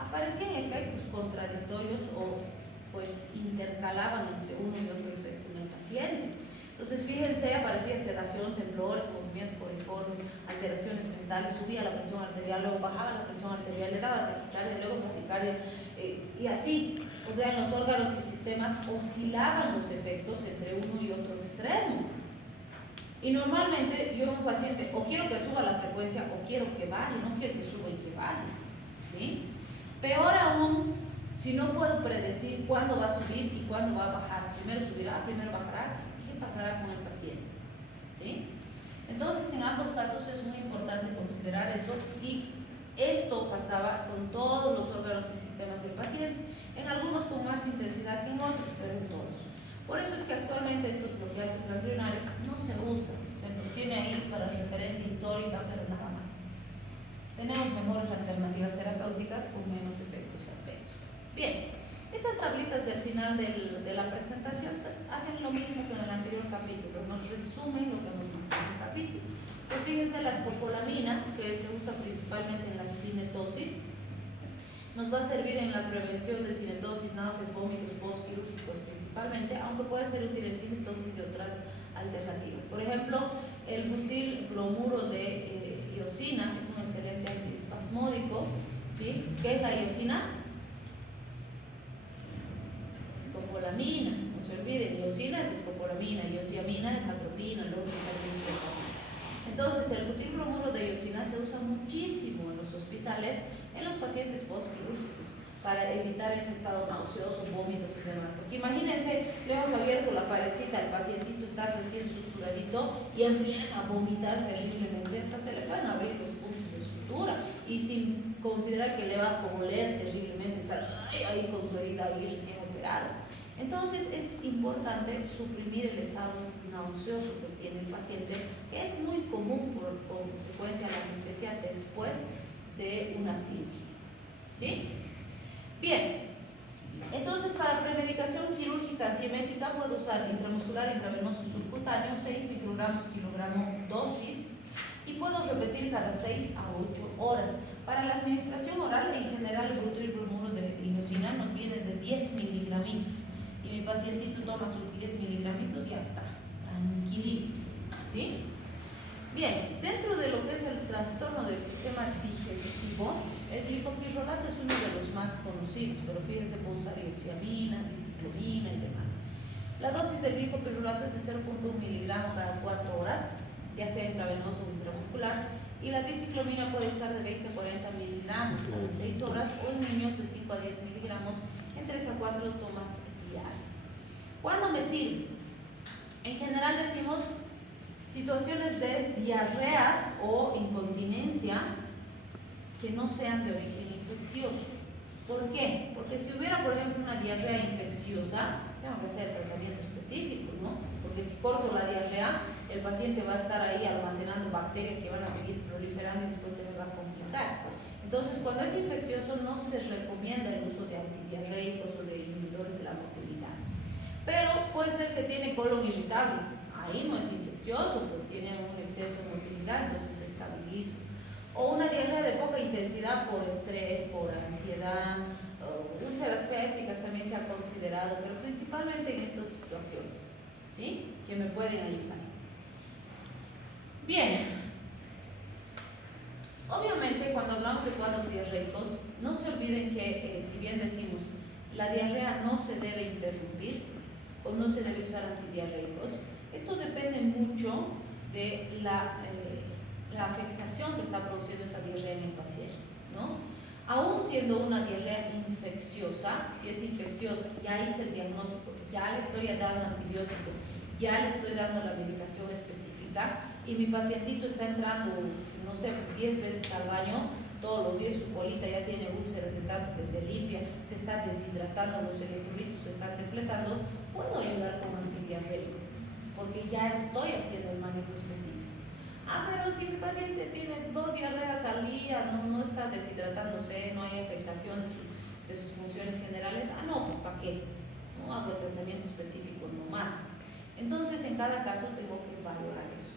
Aparecían efectos contradictorios o pues intercalaban entre uno y otro efecto en el paciente. Entonces, fíjense, aparecía sedación, temblores, movimientos coliformes, alteraciones mentales, subía la presión arterial, luego bajaba la presión arterial, le daba taquicardia, luego bradicardia, y así. O sea, en los órganos y sistemas oscilaban los efectos entre uno y otro extremo. Y normalmente yo a un paciente o quiero que suba la frecuencia o quiero que baje, no quiero que suba y que baje, ¿sí? Peor aún, si no puedo predecir cuándo va a subir y cuándo va a bajar. Primero subirá, primero bajará. ¿Qué pasará con el paciente? ¿Sí? Entonces, en ambos casos es muy importante considerar eso, y esto pasaba con todos los órganos y sistemas del paciente, en algunos con más intensidad que en otros, pero en todos. Por eso es que actualmente estos bloqueantes ganglionares no se usan, se los tiene ahí para referencia histórica, pero nada más. Tenemos mejores alternativas terapéuticas con menos efectos adversos. Bien, estas tablitas del final de la presentación hacen lo mismo que en el anterior capítulo, nos resumen lo que hemos visto en el capítulo. Pues fíjense, la escopolamina, que se usa principalmente en la cinetosis, nos va a servir en la prevención de cinetosis, náuseas, vómitos postquirúrgicos principalmente, aunque puede ser útil en cinetosis de otras alternativas. Por ejemplo, el butilbromuro de iosina es un excelente antiespasmódico, ¿sí? ¿Qué es la iosina? Escopolamina, no se olviden, iosina es escopolamina, iosiamina es atropina, luego se Entonces, el butilbromuro de iosina se usa muchísimo en los hospitales, en los pacientes postquirúrgicos, para evitar ese estado nauseoso, vómitos y demás. Porque imagínense, le hemos abierto la paredcita, el pacientito está recién suturadito y empieza a vomitar terriblemente, hasta se le van a abrir los puntos de sutura, y sin considerar que le va a doler terriblemente estar ahí con su herida ahí recién operado. Entonces es importante suprimir el estado nauseoso que tiene el paciente, que es muy común por consecuencia de la anestesia después de una cirugía, ¿sí? Bien, entonces para premedicación quirúrgica antiemética puedo usar intramuscular, intravenoso, subcutáneo, 6 microgramos kilogramo dosis, y puedo repetir cada 6 a 8 horas. Para la administración oral, en general, el butilbromuro de iosina nos viene de 10 miligramitos, y mi pacientito toma sus 10 miligramitos y ya está, tranquilísimo, ¿sí? Bien, dentro de lo que es el trastorno del sistema digestivo, el glicopirrolato es uno de los más conocidos, pero fíjense, puedo usar iosiamina, diciclomina y demás. La dosis del glicopirrolato es de 0.1 miligramos cada 4 horas, ya sea intravenoso o intramuscular, y la diciclomina puede usar de 20 a 40 miligramos cada 6 horas, o en niños de 5 a 10 miligramos en 3 a 4 tomas diarias. ¿Cuándo me sirve? En general decimos situaciones de diarreas o incontinencia que no sean de origen infeccioso. ¿Por qué? Porque si hubiera, por ejemplo, una diarrea infecciosa, tengo que hacer tratamiento específico, ¿no? Porque si corto la diarrea, el paciente va a estar ahí almacenando bacterias que van a seguir proliferando y después se le va a complicar. Entonces, cuando es infeccioso, no se recomienda el uso de antidiarreicos o de inhibidores de la motilidad. Pero puede ser que tiene colon irritable, ahí no es infeccioso, pues tiene un exceso de motilidad, entonces se estabiliza. O una diarrea de poca intensidad por estrés, por ansiedad, úlceras pépticas también se ha considerado, pero principalmente en estas situaciones, ¿sí? Que me pueden ayudar. Bien, obviamente que cuando hablamos de cuadros diarreicos, no se olviden que si bien decimos la diarrea no se debe interrumpir o no se debe usar antidiarreicos, esto depende mucho de la afectación que está produciendo esa diarrea en el paciente, ¿no? Aún siendo una diarrea infecciosa, si es infecciosa, ya hice el diagnóstico, ya le estoy dando antibiótico, ya le estoy dando la medicación específica y mi pacientito está entrando, no sé, pues 10 veces al baño, todos los días su colita ya tiene úlceras de tanto que se limpia, se está deshidratando, los electrolitos se están depletando, puedo ayudar con antidiarreico, porque ya estoy haciendo el manejo específico. Pero si mi paciente tiene 2 diarreas al día, no está deshidratándose, no hay afectación de sus funciones generales, no, pues ¿para qué? No hago el tratamiento específico, no más. Entonces, en cada caso tengo que valorar eso.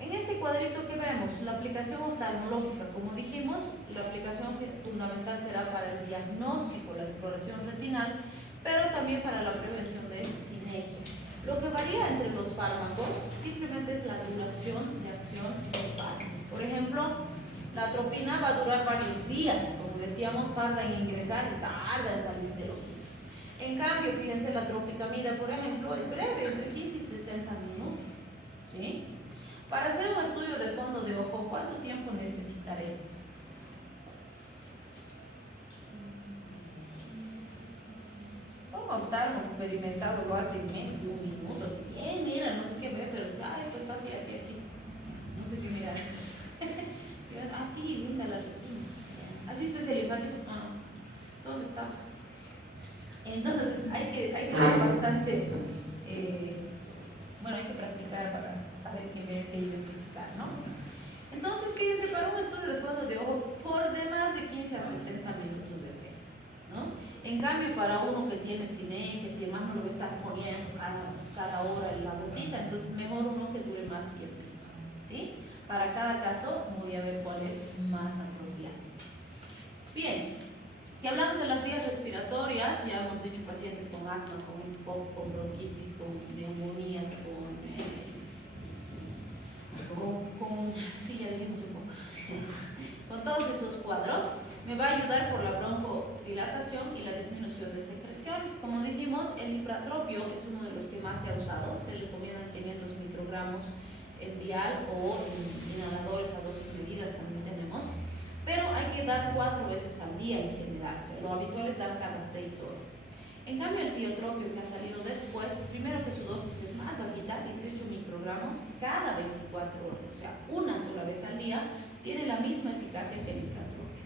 En este cuadrito que vemos, la aplicación oftalmológica, como dijimos, la aplicación fundamental será para el diagnóstico, la exploración retinal, pero también para la prevención de sinequias. Lo que varía entre los fármacos simplemente es la duración de acción del fármaco. Por ejemplo, la atropina va a durar varios días, como decíamos, tarda en ingresar y tarda en salir del ojito. En cambio, fíjense, la tropicamida, por ejemplo, es breve, entre 15 y 60 minutos, ¿sí? Para hacer un estudio de fondo de ojo, ¿cuánto tiempo necesitaré? Un oftalmo experimentado lo hace en menos de 1 minuto. Bien, mira, no sé qué ve, pero dice, esto está así, así, así. No sé qué mirar. Sí, linda la retina. ¿Has visto ese linfático? ¿Dónde estaba? Entonces, hay que ser bastante, hay que practicar para saber qué ver, qué identificar, ¿no? Entonces, fíjense, para un estudio de fondo de ojo, por de más de 15 a 60 minutos de efecto, ¿no? En cambio, para uno que tiene sinequias y demás, no lo voy a estar poniendo cada hora en la gotita, entonces mejor uno que dure más tiempo, ¿sí? Para cada caso, voy a ver cuál es más apropiado. Bien, si hablamos de las vías respiratorias, ya hemos dicho pacientes con asma, con bronquitis, con neumonías, sí, ya dijimos un poco, con todos esos cuadros, me va a ayudar por la broncodilatación y la disminución de secreciones. Como dijimos, el ipratropio es uno de los que más se ha usado, se recomiendan 500 microgramos en vial o en inhaladores a dosis medidas también tenemos, pero hay que dar 4 veces al día en general, o sea, lo habitual es dar cada 6 horas. En cambio, el tiotropio que ha salido después, primero que su dosis es más bajita, 18 microgramos cada 24 horas, o sea, una sola vez al día, tiene la misma eficacia que el ipratropio.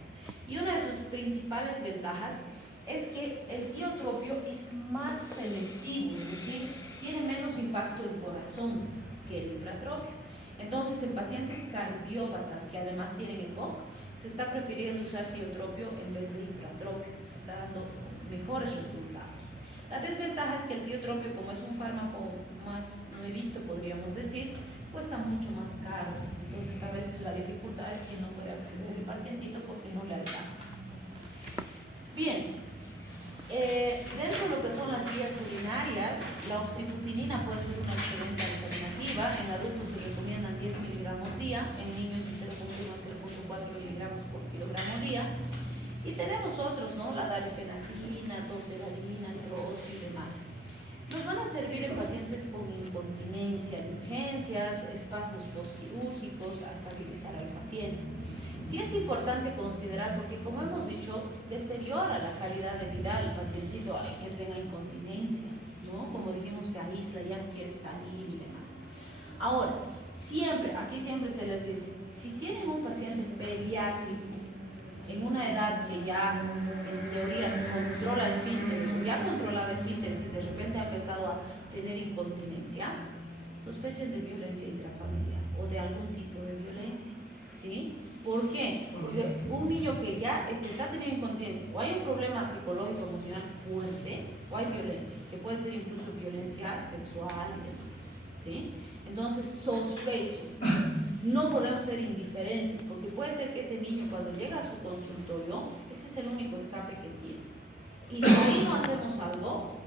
Y una de sus principales ventajas es que el tiotropio es más selectivo, es decir, tiene menos impacto en corazón que el ipratropio. Entonces, en pacientes cardiópatas que además tienen EPOC, se está prefiriendo usar tiotropio en vez de ipratropio, se está dando mejores resultados. La desventaja es que el tiotropio, como es un fármaco más nuevito, podríamos decir, cuesta mucho más caro. Entonces, a veces la dificultad es que no puede acceder el pacientito porque no le alcanza. Bien, dentro de lo que son las vías urinarias, la oxybutinina puede ser una excelente alternativa. En adultos se recomiendan 10 miligramos día, en niños de 0.1 a 0.4 miligramos por kilogramo día. Y tenemos otros, ¿no? La dalfenacilina, topiramina, trozo y demás. Nos van a servir en pacientes con incontinencia, de urgencias, espasmos postquirúrgicos, a estabilizar al paciente. Sí es importante considerar, porque como hemos dicho, deteriora la calidad de vida al pacientito que tenga incontinencia, ¿no? Como dijimos, se aísla, ya no quiere salir y demás. Ahora, aquí siempre se les dice, si tienen un paciente pediátrico en una edad que ya en teoría controla esfínteres o ya controlaba esfínteres y de repente ha empezado a tener incontinencia, sospechen de violencia intrafamiliar o de algún tipo de violencia, ¿sí? ¿Por qué? Porque un niño que ya está teniendo incontinencia, o hay un problema psicológico emocional fuerte, o hay violencia, que puede ser incluso violencia sexual y demás, ¿sí? Entonces sospechen. No podemos ser indiferentes, porque puede ser que ese niño cuando llega a su consultorio, ese es el único escape que tiene. Y si ahí no hacemos algo,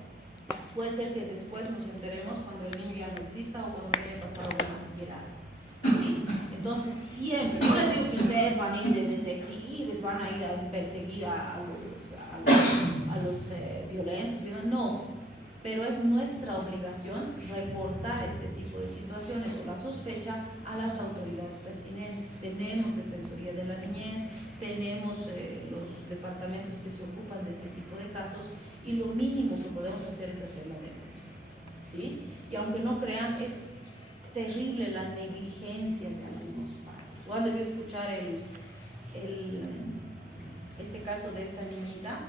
puede ser que después nos enteremos cuando el niño ya no exista o cuando haya pasado algo más grave. ¿Sí? Entonces siempre, no les digo que usted ustedes van a ir de detectives, van a ir a perseguir a los violentos. No, pero es nuestra obligación reportar este tipo de situaciones o la sospecha a las autoridades pertinentes. Tenemos Defensoría de la Niñez, tenemos los departamentos que se ocupan de este tipo de casos, y lo mínimo que podemos hacer es hacer la denuncia, ¿sí? Y aunque no crean, es terrible la negligencia de algunos padres. Cuando yo escuchar este caso de esta niñita,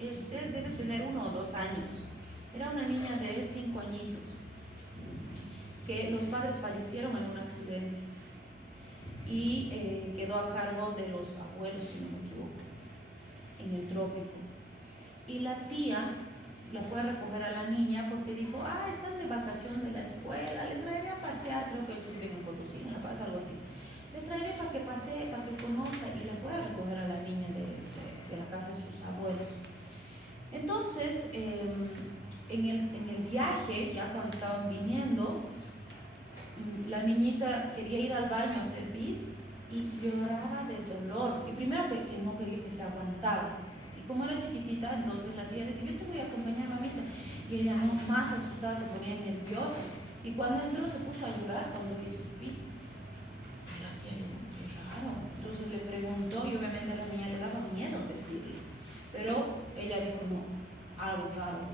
debe tener 1 o 2 años. Era una niña de 5 añitos que los padres fallecieron en un accidente y quedó a cargo de los abuelos, si no me equivoco, en el trópico. Y la tía la fue a recoger a la niña porque dijo, están de vacación de la escuela, le traeré a pasear, creo que ellos viven en Potosí, en La Paz, algo así. Le traeré para que pasee, para que conozca, y le fue a recoger a la niña de la casa de sus abuelos. Entonces, en el viaje, ya cuando estaban viniendo, la niñita quería ir al baño a hacer pis y lloraba de dolor. Y primero que no quería que se aguantara. Y como era chiquitita, entonces la tía le decía, yo te voy a acompañar, mamita. Y ella más asustada, se ponía nerviosa. Y cuando entró se puso a llorar cuando le hizo pipí. Y la tía le dijo, qué raro. Entonces le preguntó y obviamente a la niña le daba miedo decirle. Pero ella dijo, no, algo raro.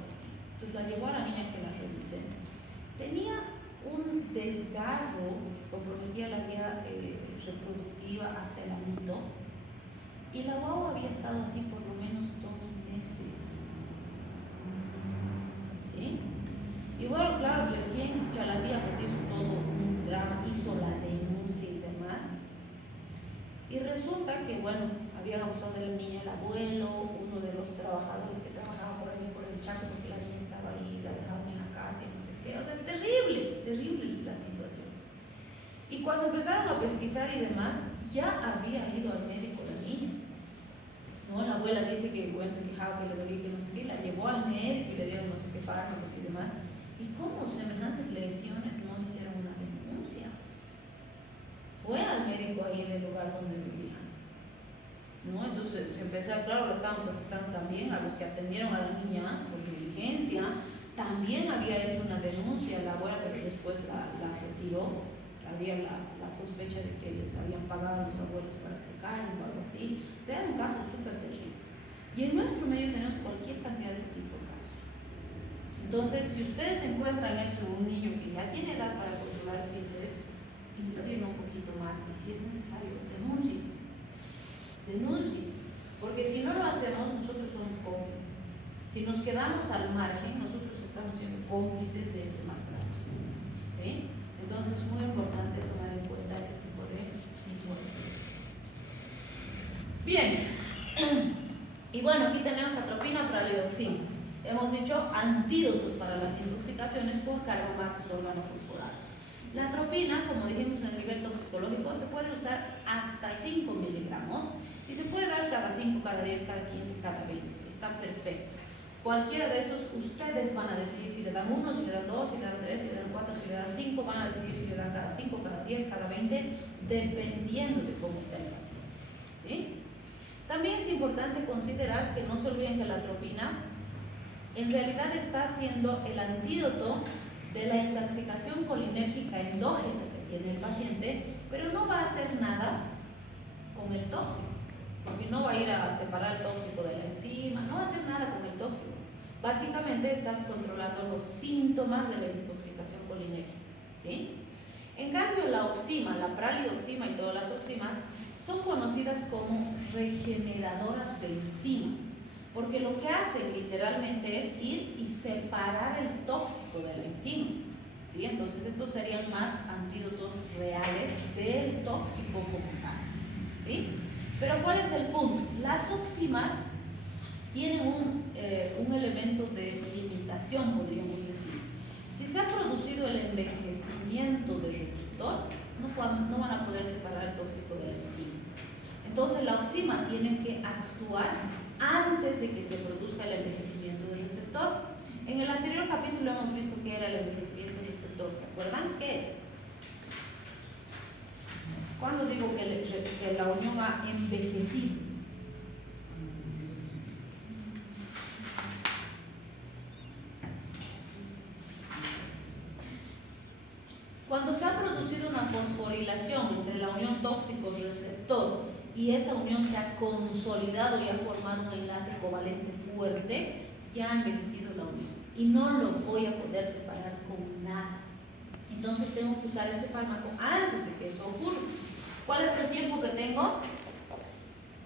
Entonces la llevó a la niña que la revisé. Tenía un desgarro que comprometía la vía reproductiva hasta el anito, y la guagua había estado así por lo menos 2 meses. ¿Sí? Y bueno, claro, recién ya la tía pues hizo todo un drama, hizo la denuncia y demás. Y resulta que, bueno, habían abusado de la niña el abuelo, uno de los trabajadores que trabajaba por ahí por el Chaco, porque la niña estaba ahí, la dejaron en la casa y no sé qué. O sea, terrible, terrible la situación. Y cuando empezaron a pesquisar y demás, ya había ido al médico la niña. ¿No? La abuela dice que bueno, se quejaba, que le dolía, que no sé qué, la llevó al médico y le dieron no sé qué fármacos y demás. ¿Y cómo semejantes lesiones no hicieron una denuncia? Fue al médico ahí del lugar donde vivían, ¿no? Entonces se empezó, claro, lo estaban procesando también a los que atendieron a la niña por negligencia. También había hecho una denuncia la abuela, pero después la retiró. Había la sospecha de que les habían pagado a los abuelos para que se callen o algo así. O sea, era un caso súper terrible. Y en nuestro medio tenemos cualquier cantidad de ese tipo de casos. Entonces, si ustedes encuentran eso, un niño que ya tiene edad para controlar su interés, investiguen un poquito más y si es necesario, denuncie. Porque si no lo hacemos, nosotros somos cómplices. Si nos quedamos al margen, nosotros estamos siendo cómplices de ese maltrato, ¿sí? Entonces es muy importante tomar en cuenta ese tipo de situaciones. Bien, y bueno, aquí tenemos atropina, pralidoxina. Hemos dicho antídotos para las intoxicaciones por carbomatos organofosforados. La atropina, como dijimos en el nivel toxicológico, se puede usar hasta 5 miligramos y se puede dar cada 5, cada 10, cada 15, cada 20. Está perfecto. Cualquiera de esos, ustedes van a decidir si le dan 1, si le dan 2, si le dan 3, si le dan 4, si le dan 5, van a decidir si le dan cada 5, cada 10, cada 20, dependiendo de cómo está el paciente, ¿sí? También es importante considerar que no se olviden que la atropina en realidad está siendo el antídoto de la intoxicación colinérgica endógena que tiene el paciente, pero no va a hacer nada con el tóxico, porque no va a ir a separar el tóxico de la enzima, no va a hacer nada con el tóxico. Básicamente está controlando los síntomas de la intoxicación colinérgica, ¿sí? En cambio, la oxima, la pralidoxima y todas las oximas son conocidas como regeneradoras de enzima, porque lo que hacen literalmente es ir y separar el tóxico de la enzima, ¿sí? Entonces estos serían más antídotos reales del tóxico como tal, ¿sí? Pero ¿cuál es el punto? Las oximas tienen un elemento de limitación, podríamos decir. Si se ha producido el envejecimiento del receptor, no van a poder separar el tóxico de la enzima. Entonces la oxima tiene que actuar antes de que se produzca el envejecimiento del receptor. En el anterior capítulo hemos visto qué era el envejecimiento del receptor, ¿se acuerdan? ¿Qué es? Cuando digo que la unión ha envejecido, cuando se ha producido una fosforilación entre la unión tóxico-receptor y esa unión se ha consolidado y ha formado un enlace covalente fuerte, ya ha envejecido la unión y no lo voy a poder separar con nada. Entonces tengo que usar este fármaco antes de que eso ocurra. ¿Cuál es el tiempo que tengo?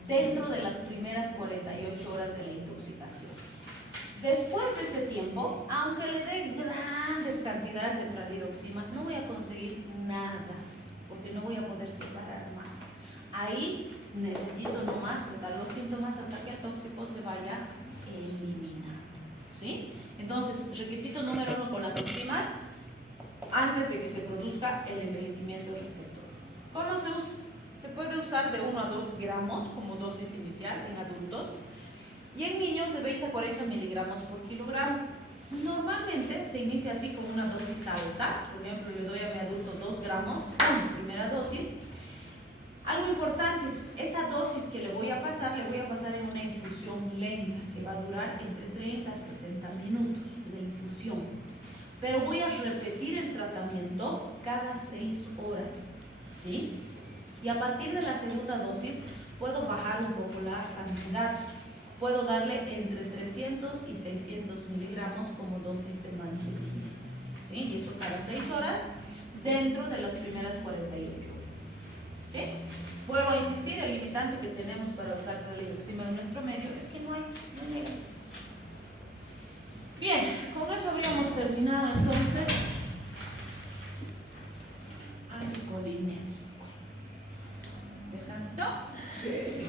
Dentro de las primeras 48 horas de la intoxicación. Después de ese tiempo, aunque le dé grandes cantidades de pralidoxima, no voy a conseguir nada, porque no voy a poder separar más. Ahí necesito nomás tratar los síntomas hasta que el tóxico se vaya eliminando, ¿sí? Entonces, requisito número 1 con las oximas, antes de que se produzca el envejecimiento del receptor. ¿Cómo se usa? Se puede usar de 1 a 2 gramos como dosis inicial en adultos y en niños de 20 a 40 miligramos por kilogramo. Normalmente se inicia así con una dosis alta. Por ejemplo, le doy a mi adulto 2 gramos, primera dosis. Algo importante, esa dosis que le voy a pasar en una infusión lenta que va a durar entre 30 a 60 minutos de infusión. Pero voy a repetir el tratamiento cada 6 horas, ¿sí? Y a partir de la segunda dosis puedo bajar un poco la cantidad. Puedo darle entre 300 y 600 miligramos como dosis de mantenimiento, ¿sí? Y eso cada 6 horas dentro de las primeras 48 horas, ¿sí? Vuelvo a insistir, el limitante que tenemos para usar pralidoxima en nuestro medio es que no llega. Bien, con eso habríamos terminado entonces anticolinérgicos. ¿Descansito? Sí.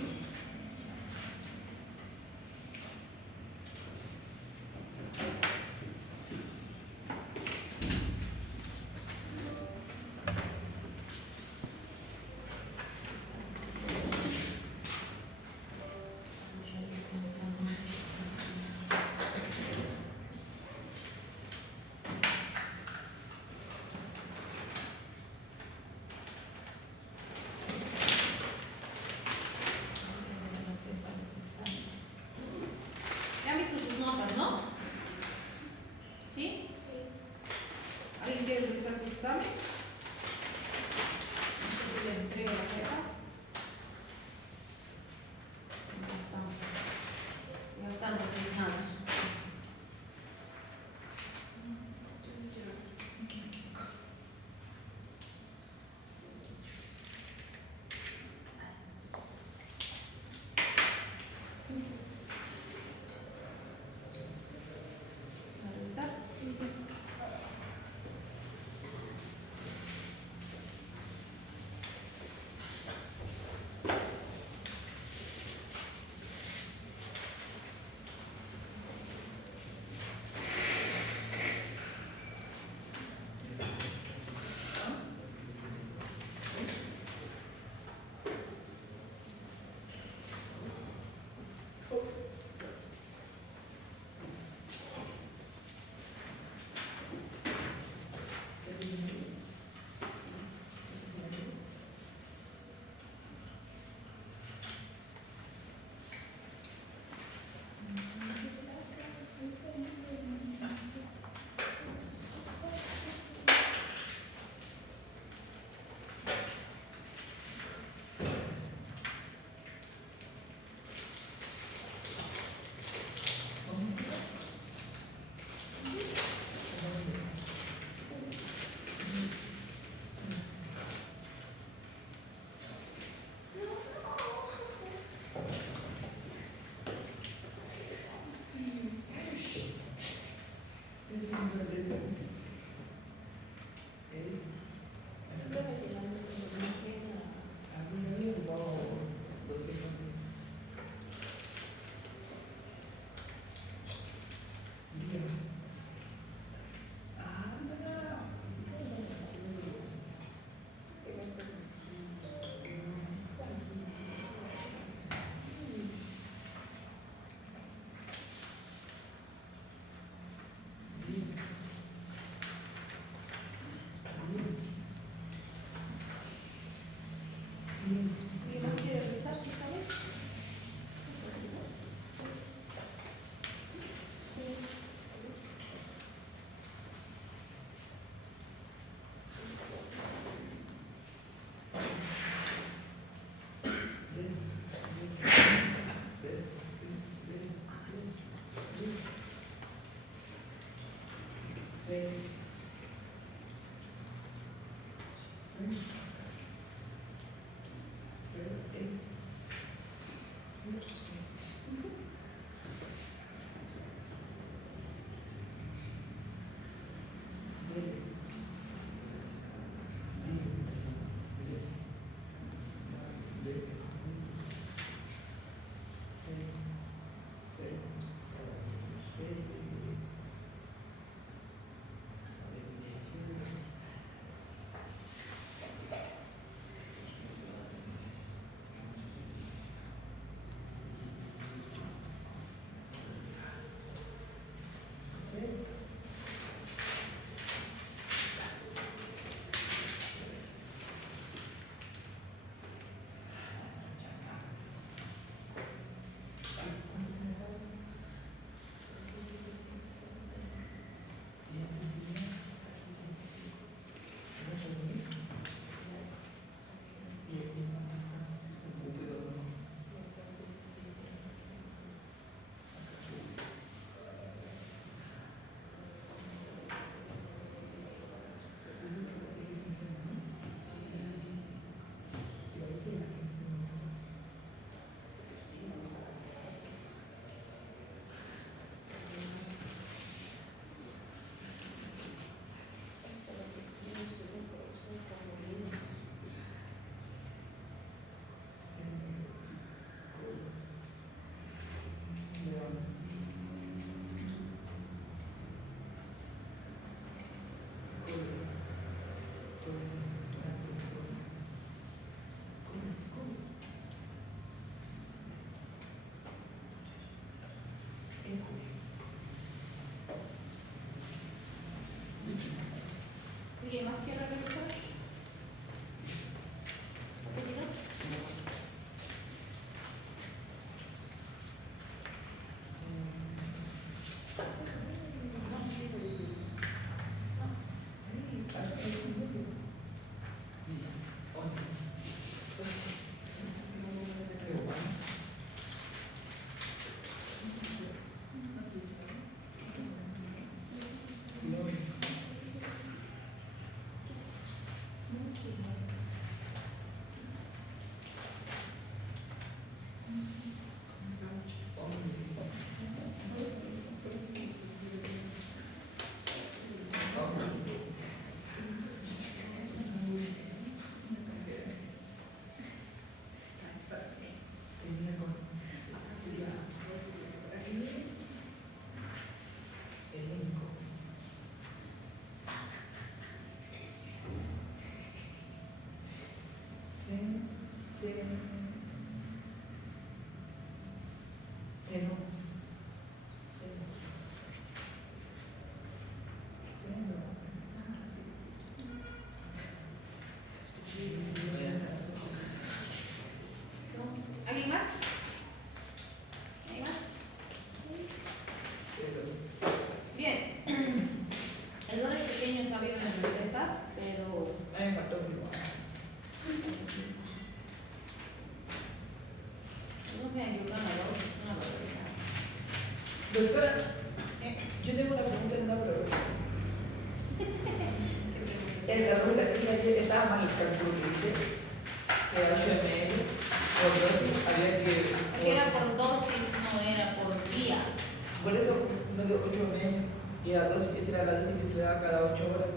¿Alguien más quiere regresar? ¿Apellido? ¿Alguien más? ¿Alguien más? Bien. Errores pequeños ha habido en la receta, pero... A mí me faltó firmar. No se ayudan a dos, es una barbaridad. Doctora, yo tengo una pregunta en una pregunta. En la pregunta que hice ayer estaba mal el cálculo que hice, que era 8 ml por dosis, había que... Porque era por dosis, no era por día. Por eso salió 8 ml y la dosis, esa era la dosis que se le daba cada 8 horas.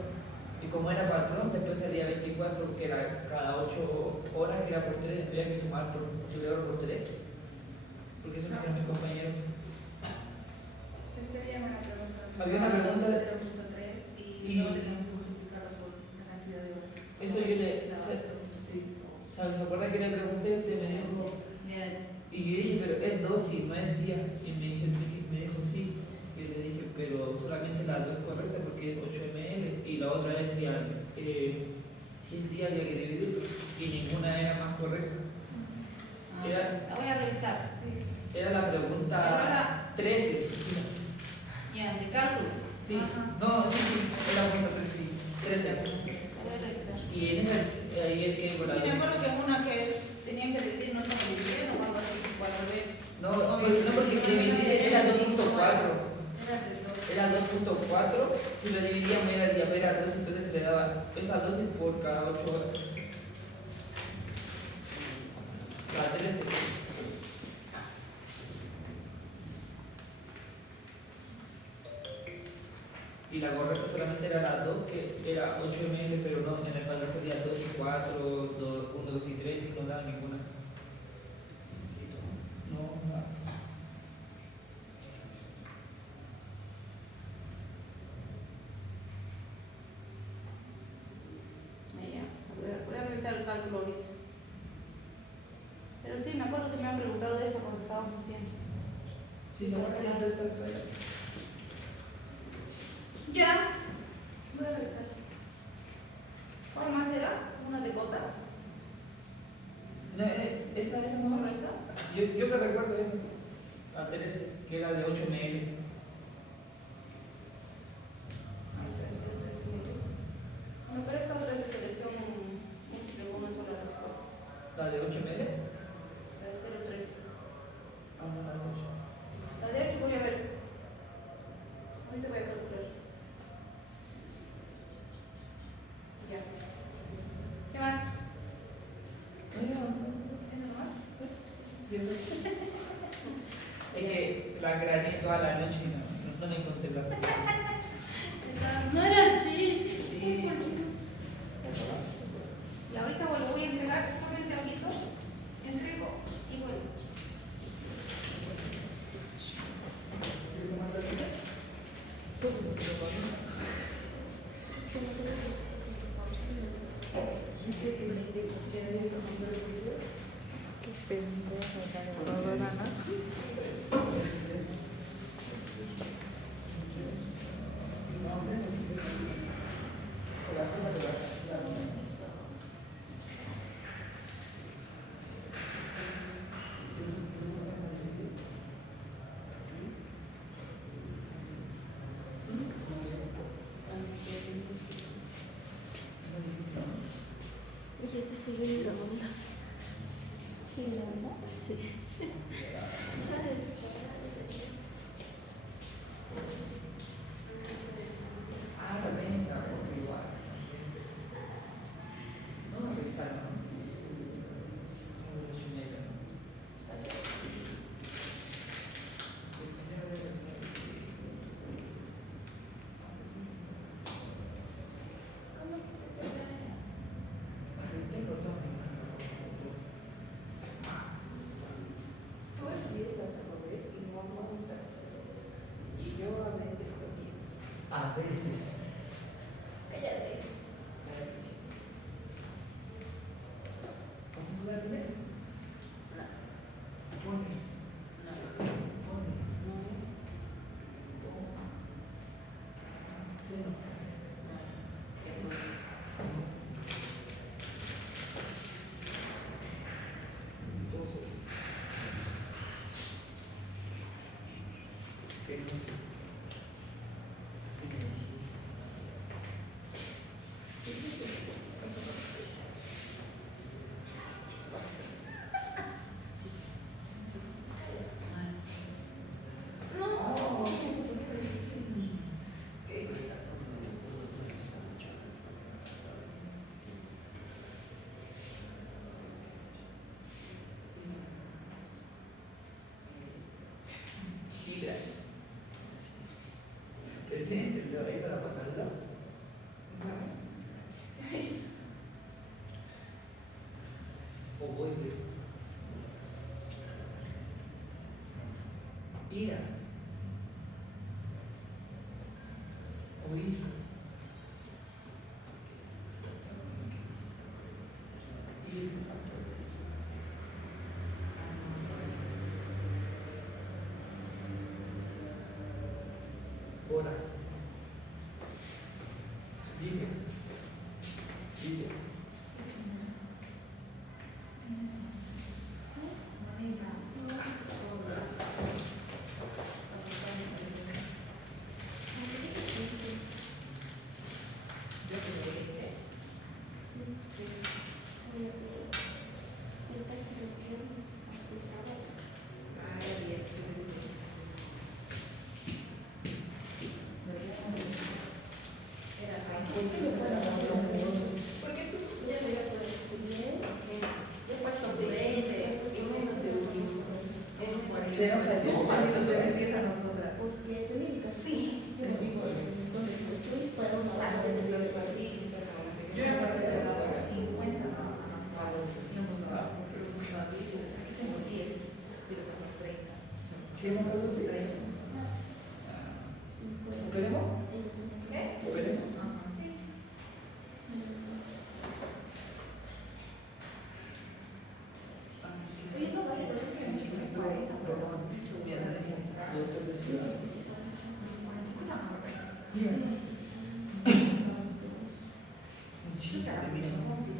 Y como era patrón, después salía 24, que era cada 8 horas, que era por 3, había que sumar por 8 horas por 3. Porque eso me dijeron mis compañeros. Había una pregunta de 0.3 y luego tenemos que multiplicarlo por la cantidad de horas. Eso yo le... ¿Se acuerda que le pregunté? Usted me dijo... Y yo dije, pero es dosis, no es día. Y me dijo sí. Y yo le dije, pero solamente la dos es correcta porque es 8 ml. Y la otra vez sería 100 días había que dividirlo. Y ninguna era más correcta. La voy a revisar. Era la pregunta 13. Ya, de cálculo. Sí. Ajá. No, sí, era la pregunta 13. Sí, 13. La voy a revisar. Y en esa, ahí es que... Sí, me acuerdo que una que tenían que dividir no estaba dividiendo o algo así, o al revés. No, porque dividir era 2.4. era 2.4, si lo dividíamos era 2, entonces se le daba esa dosis por cada 8 horas. La 13. Y la correcta solamente era la 2, que era 8 ml, pero no, en el padrón sería 2 y 4, 1, 2 y 3, y no daba ninguna. No, nada. Voy a revisar el cálculo ahorita. Pero sí, me acuerdo que me han preguntado de eso cuando estábamos haciendo. Sí, se acuerdan del cálculo. Ya. Voy a revisar. ¿Cuál más era? ¿Una de gotas? No, esa era ¿Solo más. esa? Yo que recuerdo esa, la 13, que era de 8 ml. No, pero esta otra es de selección múltiple, una sola respuesta. ¿La de 8 ml? La de 0,3. Ah, no, la de 8. La de 8 voy a ver. Ahorita voy a calcular. Ya. ¿Qué más? ¿Eso nomás? Es que la grané toda la noche y no me encontré la solución. No era así. Sí. Y ahorita lo voy a entregar. Tómense ahorita. Entrego y vuelvo. Y este sigue grabando. ¿Sigue grabando? Sí. Ah, también la igual. No, revisaron. Tú empiezas a mover y no aguantas. Y yo a veces también. A veces. Cállate. ¿Cómo jugar dinero? No. Pone. No es. Pone. No es. Toma. Cero. No es. ¿Qué cosa? Doce. ¿Qué cosa? Sí, que no. Mira. ¿Qué tienes el dedo ahí para pasarlo? O voy yo. Ira. Oír. Ir. Hora. Dime. Dime. Yo te lo dije. ¿Queremos que lo siga? ¿Operemos? ¿Qué? ¿Operemos? Oye, no vale, no sé qué mucho 40, pero no. Ya tenemos doctor de ciudad. Un chiste de mismo. No.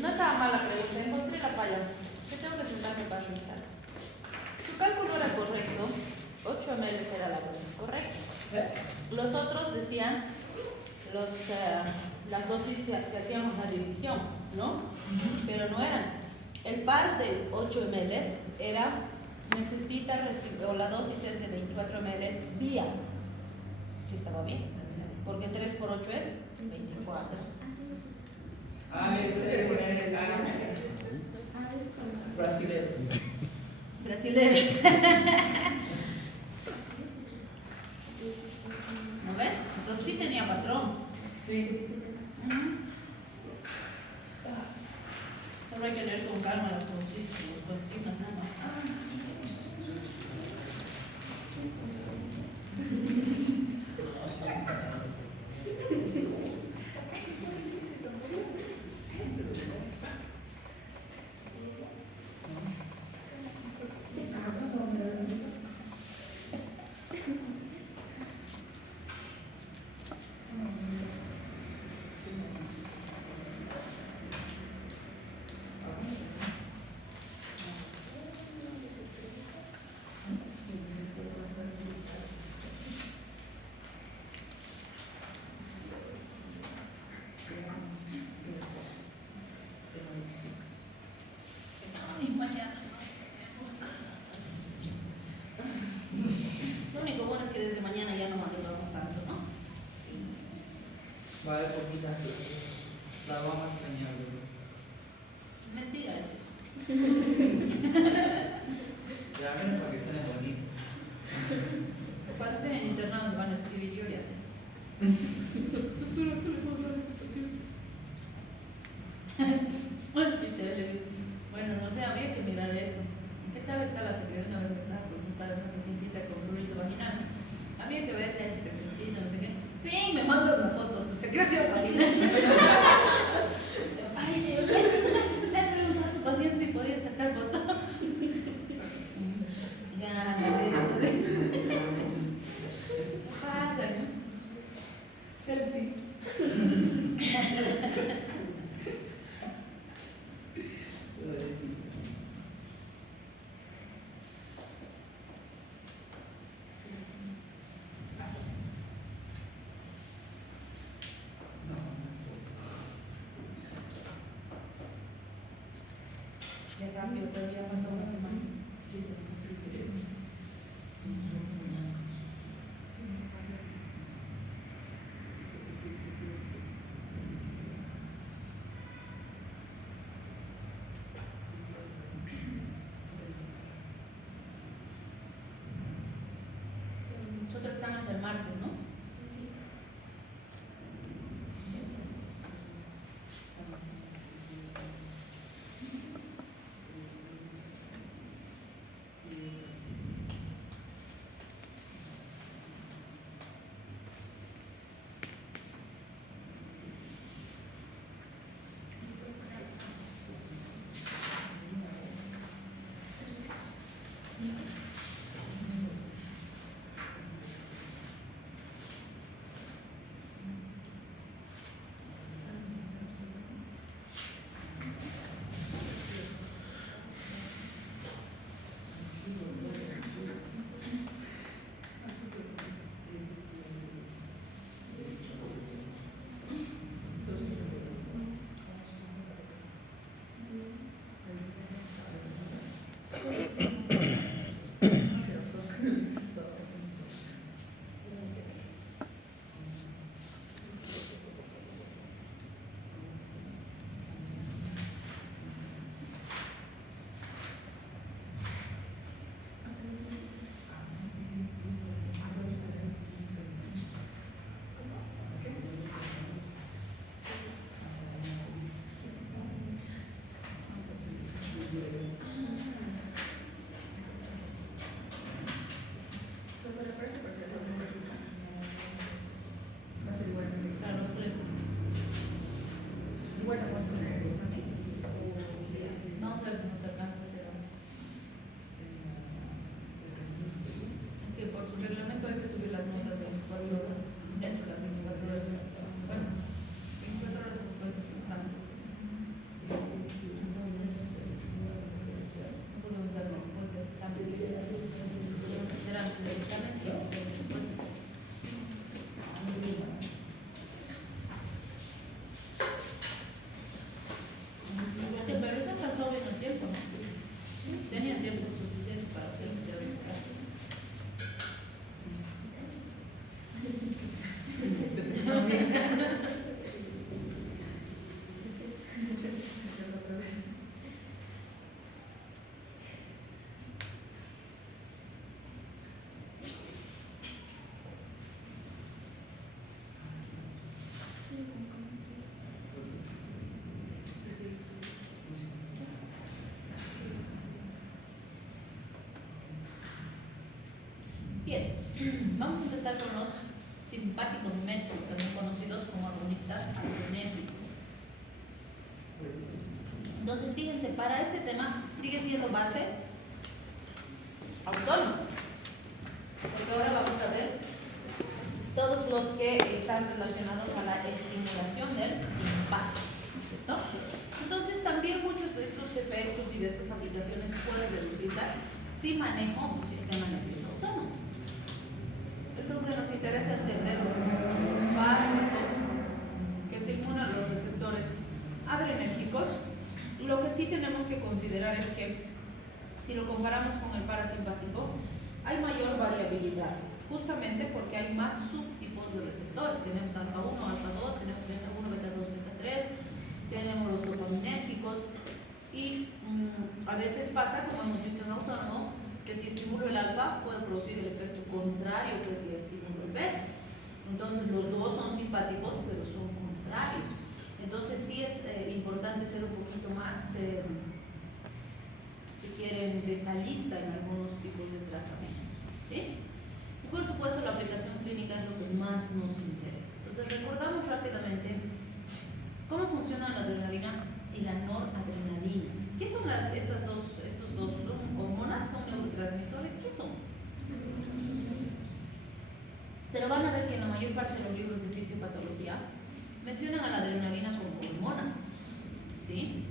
No estaba mal la pregunta, encontré la falla. Yo tengo que sentarme para revisar. Su cálculo era correcto, 8 ml era la dosis correcta. Los otros decían, las dosis se hacían una división, ¿no? Pero no eran. El par de 8 ml era, necesita recibir, o la dosis es de 24 ml día. Sí, estaba bien, porque 3 por 8 es 24. Ah, me tuve que poner brasilero. Brasilero. ¿No ven? Entonces sí tenía patrón. Sí. Solo hay que leer con calma las consignas, nada más. Ay, mañana. Lo único bueno es que desde mañana ya no madrugamos tanto, ¿no? Sí. Va a haber poquitas clases. La vamos a extrañar. Mentira eso. Ya ven para que estén bonitos. Cuando estén en internado me van a escribir yo ya sé. Un chiste, le digo. Bueno, no sé, habría que mirar eso. ¿Qué tal está la secreción? Una vez me estaba consultando una pacientita con prurito vaginal. Habría que ver si hay secrecióncita, no sé qué. ¡Ping! Me manda una foto, su secreción vaginal. Ay, Dios, le pregunto a tu paciente si podía sacar foto. Ya, no sé. ¿Qué pasa, no? Selfie. Ya rápido, todavía pasó una semana. Nosotros estamos hasta el martes, ¿no? Sí. Bien, vamos a empezar con los simpáticos miméticos, también conocidos como agonistas adrenérgicos. Entonces, fíjense, para este tema sigue siendo base autónoma, porque ahora vamos a ver todos los que están relacionados a la estimulación del simpático, ¿no es cierto? Entonces, también muchos de estos efectos y de estas aplicaciones pueden deducirlas si manejo un sistema nervioso autónomo. Entonces, nos interesa entender los efectos de los fármacos que estimulan los receptores adrenérgicos. Lo que sí tenemos que considerar es que si lo comparamos con el parasimpático, hay mayor variabilidad, justamente porque hay más subtipos de receptores. Tenemos alfa 1, alfa 2, tenemos beta 1, beta 2, beta 3, tenemos los dopaminérgicos y a veces pasa, como hemos visto en autónomo, que si estimulo el alfa puede producir el efecto contrario que si estimulo el beta. Entonces los dos son simpáticos, pero son contrarios. Entonces sí es importante ser un poquito más, si quieren, detallista en algunos tipos de tratamientos, ¿sí? Y por supuesto la aplicación clínica es lo que más nos interesa. Entonces recordamos rápidamente cómo funcionan la adrenalina y la noradrenalina. ¿Qué son estos dos son hormonas? ¿Son neurotransmisores? ¿Qué son? Pero van a ver que en la mayor parte de los libros de fisiopatología mencionan a la adrenalina como hormona, ¿sí?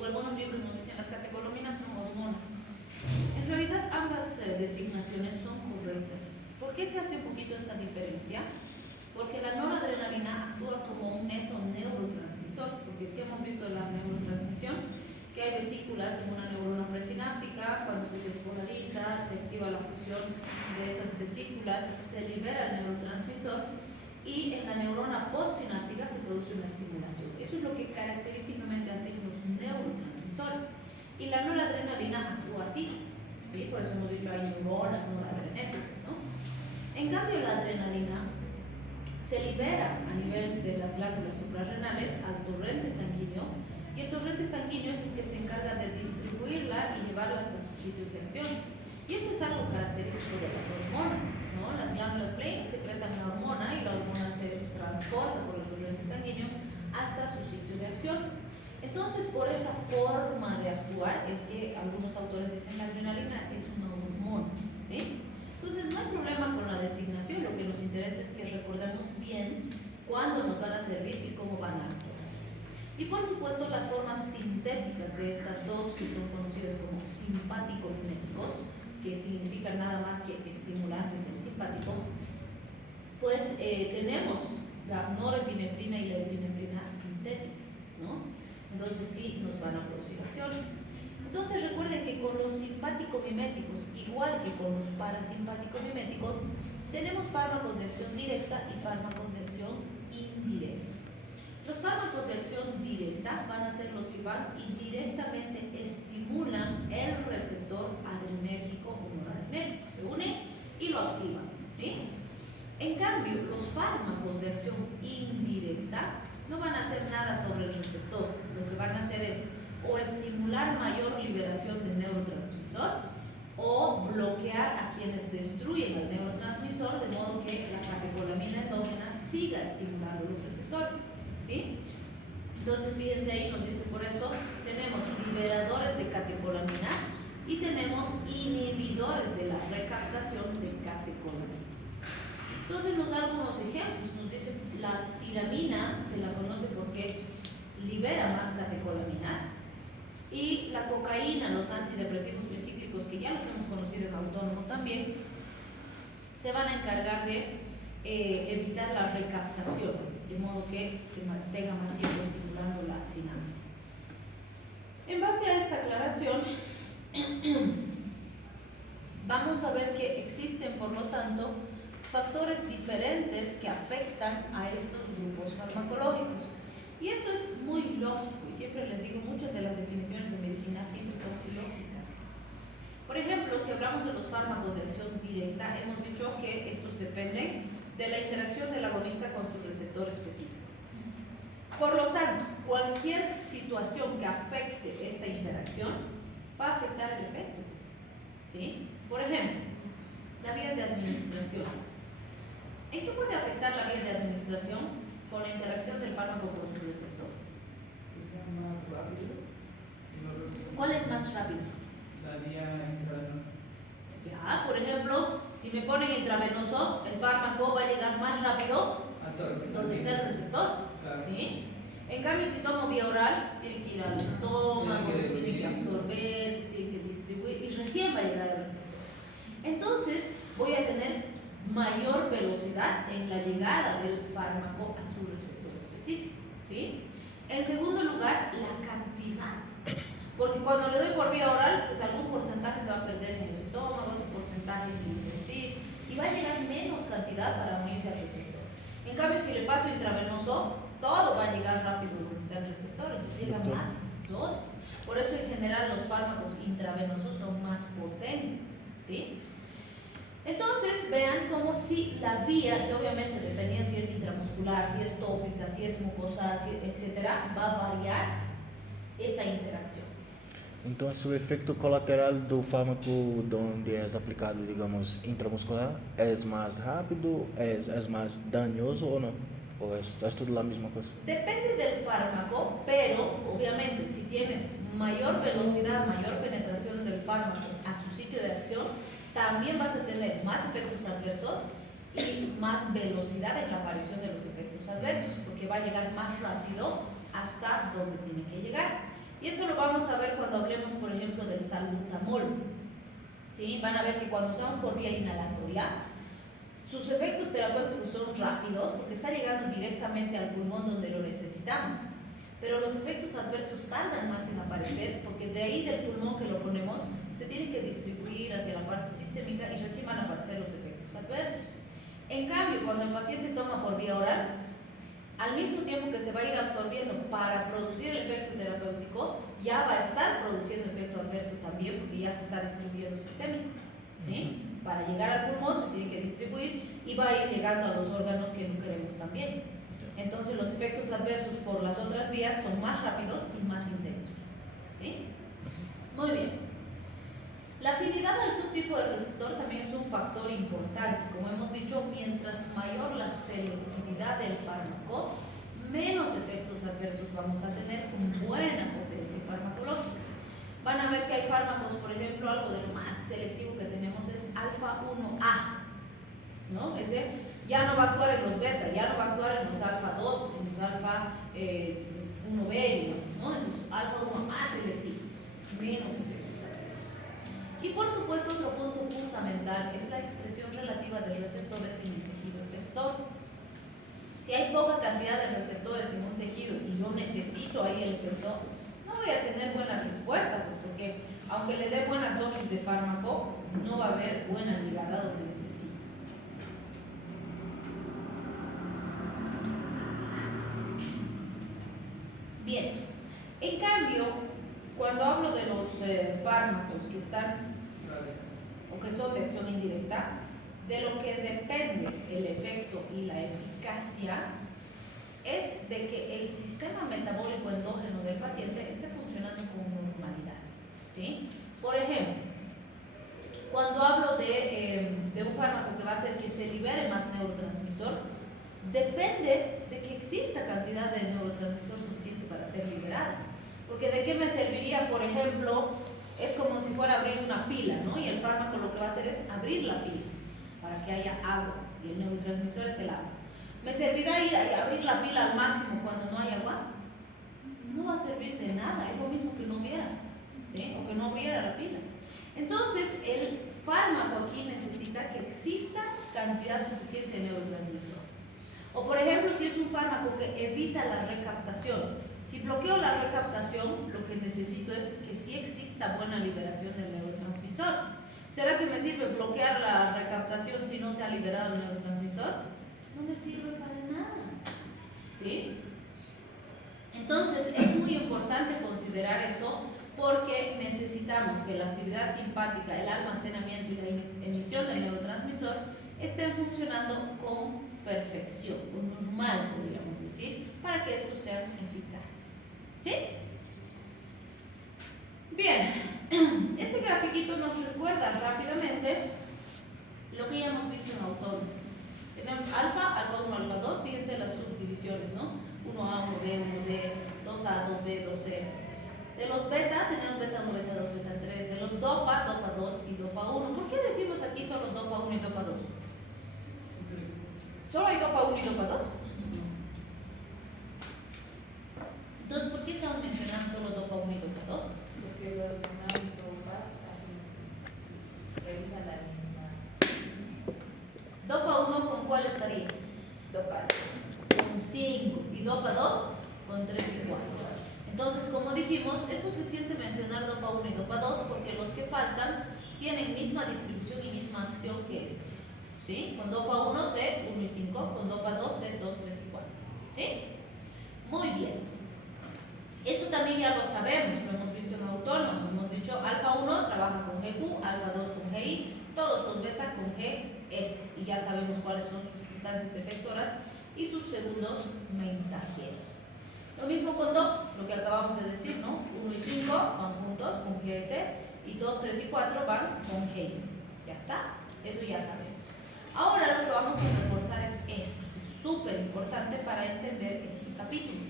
O algunos libros nos dicen las catecolaminas son hormonas. En realidad ambas designaciones son correctas. ¿Por qué se hace un poquito esta diferencia? Porque la noradrenalina actúa como un neto neurotransmisor, porque ¿qué hemos visto de la neurotransmisión? Que hay vesículas en una neurona presináptica, cuando se despolariza, se activa la fusión de esas vesículas, se libera el neurotransmisor y en la neurona postsináptica se produce una estimulación. Eso es lo que característicamente hacen los neurotransmisores. Y la noradrenalina actúa así, ¿sí? Por eso hemos dicho hay neuronas noradrenérgicas, ¿no? En cambio, la adrenalina se libera a nivel de las glándulas suprarrenales al torrente sanguíneo, y el torrente sanguíneo es el que se encarga de distribuirla y llevarla hasta sus sitios de acción. Y eso es algo característico de las hormonas, ¿no? Las glándulas Plein secretan la hormona y la hormona se transporta por el torrente sanguíneo hasta su sitio de acción. Entonces, por esa forma de actuar es que algunos autores dicen la adrenalina es una hormona, ¿sí? Entonces, no hay problema con la designación, lo que nos interesa es que recordemos bien cuándo nos van a servir y cómo van a actuar. Y por supuesto, las formas sintéticas de estas dos, que son conocidas como simpático-miméticos, que significan nada más que estimulantes del simpático, pues tenemos la norepinefrina y la epinefrina sintéticas, ¿no? Entonces sí nos van a producir acciones. Entonces recuerden que con los simpático-miméticos, igual que con los parasimpático-miméticos, tenemos fármacos de acción directa y fármacos de acción indirecta. Los fármacos de acción directa van a ser los que van y directamente estimulan el receptor adrenérgico o noradrenérgico. Se unen y lo activan, ¿sí? En cambio, los fármacos de acción indirecta no van a hacer nada sobre el receptor. Lo que van a hacer es o estimular mayor liberación de neurotransmisor o bloquear a quienes destruyen el neurotransmisor, de modo que la catecolamina endógena siga estimulando los receptores, ¿sí? Entonces, fíjense ahí, nos dice por eso, tenemos liberadores de catecolaminas y tenemos inhibidores de la recaptación de catecolaminas. Entonces nos da algunos ejemplos, nos dice la tiramina, se la conoce porque libera más catecolaminas, y la cocaína, los antidepresivos tricíclicos, que ya los hemos conocido en autónomo también, se van a encargar de evitar la recaptación, de modo que se mantenga más tiempo estimulando la sinapsis. En base a esta aclaración, vamos a ver que existen, por lo tanto, factores diferentes que afectan a estos grupos farmacológicos. Y esto es muy lógico, y siempre les digo, muchas de las definiciones de medicina siempre son lógicas. Por ejemplo, si hablamos de los fármacos de acción directa, hemos dicho que estos dependen de la interacción del agonista con su receptor específico. Por lo tanto, cualquier situación que afecte esta interacción va a afectar el efecto, ¿sí? Por ejemplo, la vía de administración. ¿En qué puede afectar la vía de administración con la interacción del fármaco con su receptor? Que sea más rápido. ¿Cuál es más rápido? La vía intravenosa. Ya, por ejemplo, si me ponen intravenoso, el fármaco va a llegar más rápido donde está el receptor. Claro. ¿Sí? En cambio, si tomo vía oral, tiene que ir al estómago, se tiene que absorber, se tiene que distribuir y recién va a llegar al receptor. Entonces, voy a tener mayor velocidad en la llegada del fármaco a su receptor específico. ¿Sí? En segundo lugar, la cantidad. Porque cuando le doy por vía oral, pues algún porcentaje se va a perder en el estómago, otro porcentaje en el intestino, y va a llegar menos cantidad para unirse al receptor. En cambio, si le paso intravenoso, todo va a llegar rápido donde está el receptor, entonces llega más dosis. Por eso en general los fármacos intravenosos son más potentes, ¿sí? Entonces vean como si la vía, y obviamente dependiendo si es intramuscular, si es tópica, si es mucosa, etcétera, va a variar esa interacción. Entonces, o efecto colateral do fármaco donde es aplicado, digamos, intramuscular, ¿es más rápido, es más dañoso o no? ¿O es todo la misma cosa? Depende del fármaco, pero obviamente si tienes mayor velocidad, mayor penetración del fármaco a su sitio de acción, también vas a tener más efectos adversos y más velocidad en la aparición de los efectos adversos, porque va a llegar más rápido hasta donde tiene que llegar. Y esto lo vamos a ver cuando hablemos, por ejemplo, del salbutamol. ¿Sí? Van a ver que cuando usamos por vía inhalatoria, sus efectos terapéuticos son rápidos porque está llegando directamente al pulmón donde lo necesitamos. Pero los efectos adversos tardan más en aparecer porque de ahí del pulmón que lo ponemos se tiene que distribuir hacia la parte sistémica y recién van a aparecer los efectos adversos. En cambio, cuando el paciente toma por vía oral, al mismo tiempo que se va a ir absorbiendo para producir el efecto terapéutico, ya va a estar produciendo efecto adverso también porque ya se está distribuyendo sistémico. ¿Sí? Para llegar al pulmón se tiene que distribuir y va a ir llegando a los órganos que no queremos también. Entonces los efectos adversos por las otras vías son más rápidos y más intensos. ¿Sí? Muy bien. La afinidad al subtipo de receptor también es un factor importante. Como hemos dicho, mientras mayor la selectividad del fármaco, menos efectos adversos vamos a tener con buena potencia farmacológica. Van a ver que hay fármacos, por ejemplo, algo de lo más selectivo que tenemos es alfa 1A, ¿no? Ese ya no va a actuar en los beta, ya no va a actuar en los alfa 2, en los alfa 1B, digamos, ¿no? En los alfa 1 más selectivo, menos efectos adversos. Y por supuesto, otro punto fundamental es la expresión relativa de receptores en el tejido efector. Si hay poca cantidad de receptores en un tejido y yo necesito ahí el efector, no voy a tener buena respuesta, pues porque aunque le dé buenas dosis de fármaco, no va a haber buena ligada donde necesito. Bien, en cambio, cuando hablo de los fármacos que están o que son de acción indirecta, de lo que depende el efecto y la eficacia es de que el sistema metabólico endógeno del paciente esté funcionando con normalidad. ¿Sí? Por ejemplo, cuando hablo de un fármaco que va a hacer que se libere más neurotransmisor, depende de que exista cantidad de neurotransmisor suficiente para ser liberado. Porque ¿de qué me serviría, por ejemplo? Es como si fuera a abrir una pila, ¿no? Y el fármaco lo que va a hacer es abrir la pila para que haya agua, y el neurotransmisor es el agua. ¿Me servirá ir a abrir la pila al máximo cuando no hay agua? No va a servir de nada, es lo mismo que no hubiera, ¿sí? O que no abriera la pila. Entonces, el fármaco aquí necesita que exista cantidad suficiente de neurotransmisor. O por ejemplo, si es un fármaco que evita la recaptación, si bloqueo la recaptación, lo que necesito es que sí exista buena liberación del neurotransmisor. ¿Será que me sirve bloquear la recaptación si no se ha liberado el neurotransmisor? No me sirve para nada. ¿Sí? Entonces, es muy importante considerar eso porque necesitamos que la actividad simpática, el almacenamiento y la emisión del neurotransmisor estén funcionando con perfección, con normal, podríamos decir, para que estos sean eficaces. ¿Sí? Bien, este grafiquito nos recuerda rápidamente tenemos alfa 1, alfa 2, fíjense las subdivisiones, ¿no? 1A, 1B, 1D, 2A, 2B, 2C. De los beta tenemos beta 1, beta 2, beta 3. De los dopa, dopa 2 y dopa 1. ¿Por qué decimos aquí solo dopa 1 y dopa 2? ¿Solo hay dopa 1 y dopa 2? Entonces, ¿por qué estamos mencionando solo dopa 1 y dopa 2? Porque los demás dopas revisan la misma. Dopa 1 ¿con cuál estaría? Dopas. Con 5. Y dopa 2 con 3 y 4. Entonces, como dijimos, es suficiente mencionar dopa 1 y dopa 2 porque los que faltan tienen misma distribución y misma acción que estos. ¿Sí? Con dopa 1 sé 1 y 5, con dopa 2 sé 2, 3 y 4. ¿Sí? Muy bien. Esto también ya lo sabemos, lo hemos visto en autónomo. Hemos dicho alfa 1 trabaja con GQ, alfa 2 con GI, todos los beta con GS. Y ya sabemos cuáles son sus sustancias efectoras y sus segundos mensajeros. Lo mismo con DOP, lo que acabamos de decir, ¿no? 1 y 5 van juntos con GS y 2, 3 y 4 van con GI. ¿Ya está? Eso ya sabemos. Ahora lo que vamos a reforzar es esto, que es súper importante para entender este capítulo,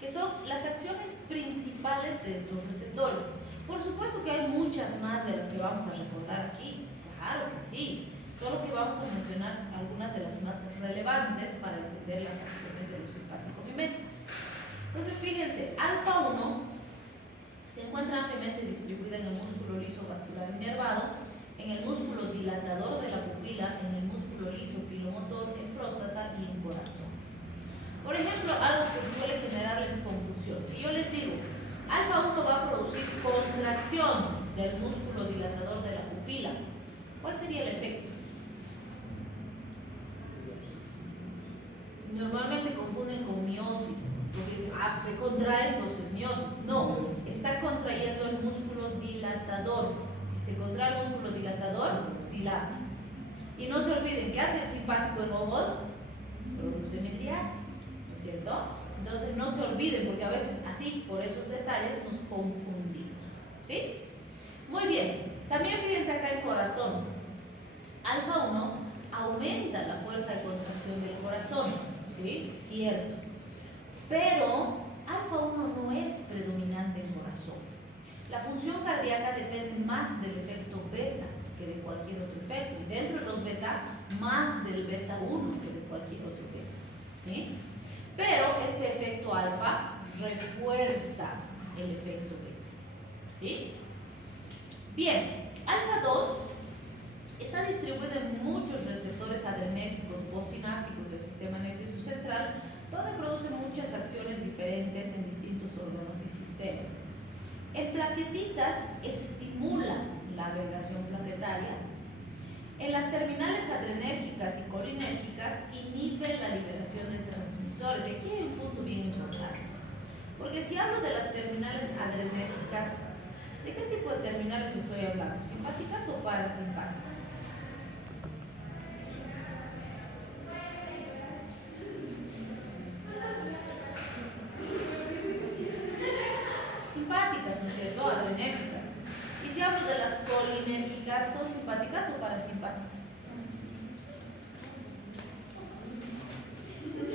que son las acciones principales de estos receptores. Por supuesto que hay muchas más de las que vamos a recordar aquí, claro que sí, solo que vamos a mencionar algunas de las más relevantes para entender las acciones de los simpático-miméticos. Entonces, fíjense, alfa 1 se encuentra ampliamente distribuida en el músculo liso vascular inervado, en el músculo dilatador de la pupila, en el músculo liso pilomotor, en próstata y en corazón. Por ejemplo, algo que suele generarles confusión. Si yo les digo, alfa 1 va a producir contracción del músculo dilatador de la pupila, ¿cuál sería el efecto? Normalmente confunden con miosis, porque dicen, se contrae, entonces miosis. No, está contrayendo el músculo dilatador. Si se contrae el músculo dilatador, dilata. Y no se olviden, ¿qué hace el simpático en ojos? Produce mydriasis, ¿no es cierto? Entonces no se olviden, porque a veces así, por esos detalles, nos confundimos. ¿Sí? Muy bien. También fíjense acá el corazón. Alfa 1 aumenta la fuerza de contracción del corazón. ¿Sí? Cierto. Pero alfa 1 no es predominante en corazón. La función cardíaca depende más del efecto beta que de cualquier otro efecto. Y dentro de los beta, más del beta 1 que de cualquier otro beta. ¿Sí? Pero este efecto alfa refuerza el efecto beta. ¿Sí? Bien, alfa 2 está distribuido en muchos receptores adrenérgicos postsinápticos del sistema nervioso central, donde produce muchas acciones diferentes en distintos órganos y sistemas. En plaquetitas estimula la agregación plaquetaria. En las terminales adrenérgicas y colinérgicas inhibe la liberación de transmisores. Y aquí hay un punto bien importante. Porque si hablo de las terminales adrenérgicas, ¿de qué tipo de terminales estoy hablando? ¿Simpáticas o parasimpáticas? Simpáticas, ¿no es cierto? Adrenérgicas. Y si hablo de las colinérgicas, ¿son simpáticas o parasimpáticas?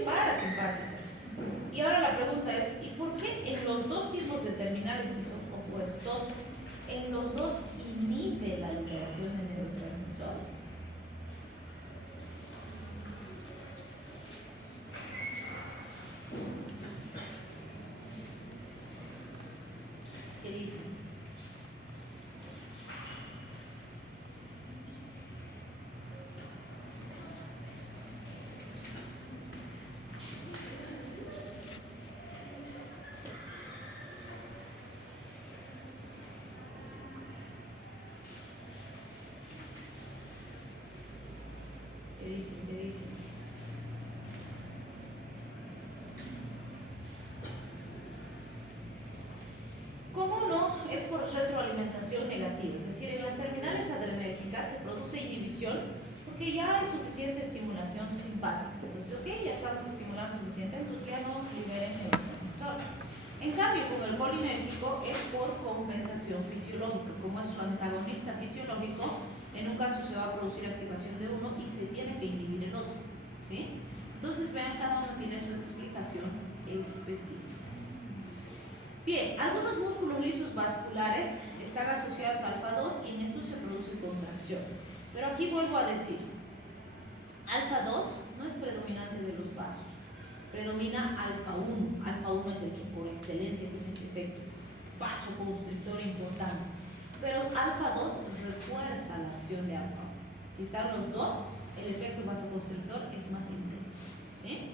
Parasimpáticas. Y ahora la pregunta es, ¿y por qué en los dos tipos de terminales, si son opuestos, en los dos inhibe la liberación de neurotransmisores? ¿Qué dicen? ¿Qué dicen? ¿Qué dicen? Con uno es por retroalimentación negativa, es decir, en las terminales adrenérgicas se produce inhibición porque ya hay suficiente estimulación simpática. Entonces, ok, ya estamos estimulando suficiente, entonces ya no liberen neurotransmisor. En cambio, con el colinérgico es por compensación fisiológica, como es su antagonista fisiológico, en un caso se va a producir activación de uno y se tiene que inhibir el otro. ¿sí? Entonces, vean, cada uno tiene su explicación específica. Bien, algunos músculos lisos vasculares están asociados a alfa-2 y en estos se produce contracción. Pero aquí vuelvo a decir, alfa-2 no es predominante de los vasos, predomina alfa-1. Alfa-1 es el que por excelencia tiene ese efecto vasoconstrictor importante. Pero alfa-2 refuerza la acción de alfa-1. Si están los dos, el efecto vasoconstrictor es más intenso, ¿sí?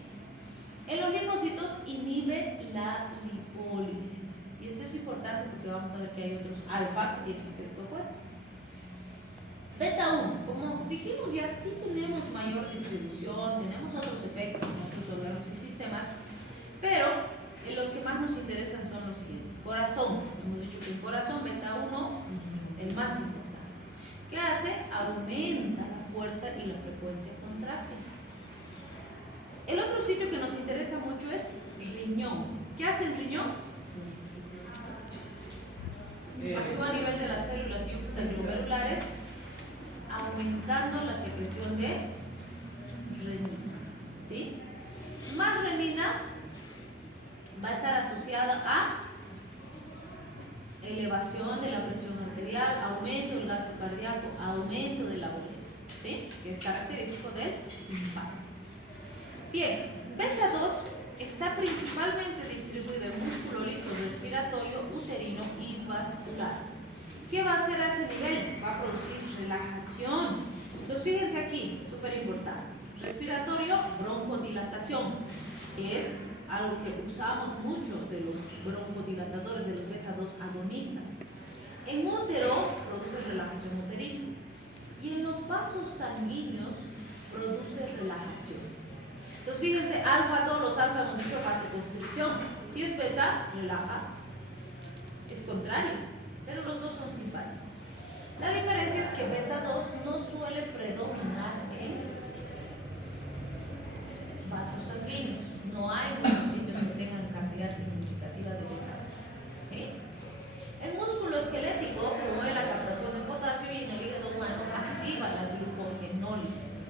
En los linfocitos inhibe la lipólisis. Y esto es importante porque vamos a ver que hay otros alfa que tienen efecto opuesto. Beta-1, como dijimos ya, sí tenemos mayor distribución, tenemos otros efectos en otros órganos y sistemas, pero los que más nos interesan son los siguientes. Corazón, hemos dicho que el corazón, beta-1, el más importante. ¿Qué hace? Aumenta la fuerza y la frecuencia contráctil. El otro sitio que nos interesa mucho es riñón. ¿Qué hace el riñón? Actúa a nivel de las células yuxtaglomerulares, aumentando la secreción de renina, ¿sí? Más renina va a estar asociada a elevación de la presión arterial, aumento del gasto cardíaco, aumento de la urina, ¿sí? Que es característico del simpático. Bien, beta-2 está principalmente distribuido en músculo liso respiratorio, uterino y vascular. ¿Qué va a hacer a ese nivel? Va a producir relajación. Entonces, fíjense aquí, súper importante. Respiratorio, broncodilatación, que es algo que usamos mucho de los broncodilatadores, de los beta-2 agonistas. En útero produce relajación uterina y en los vasos sanguíneos produce relajación. Entonces, fíjense, alfa, todos los alfa hemos dicho vasoconstricción. Si es beta, relaja. Es contrario, pero los dos son simpáticos. La diferencia es que beta-2 no suele predominar en vasos sanguíneos. No hay muchos sitios que tengan cantidad significativa de beta-2, ¿sí? El músculo esquelético promueve la captación de potasio y en el hígado humano activa la glucogenólisis.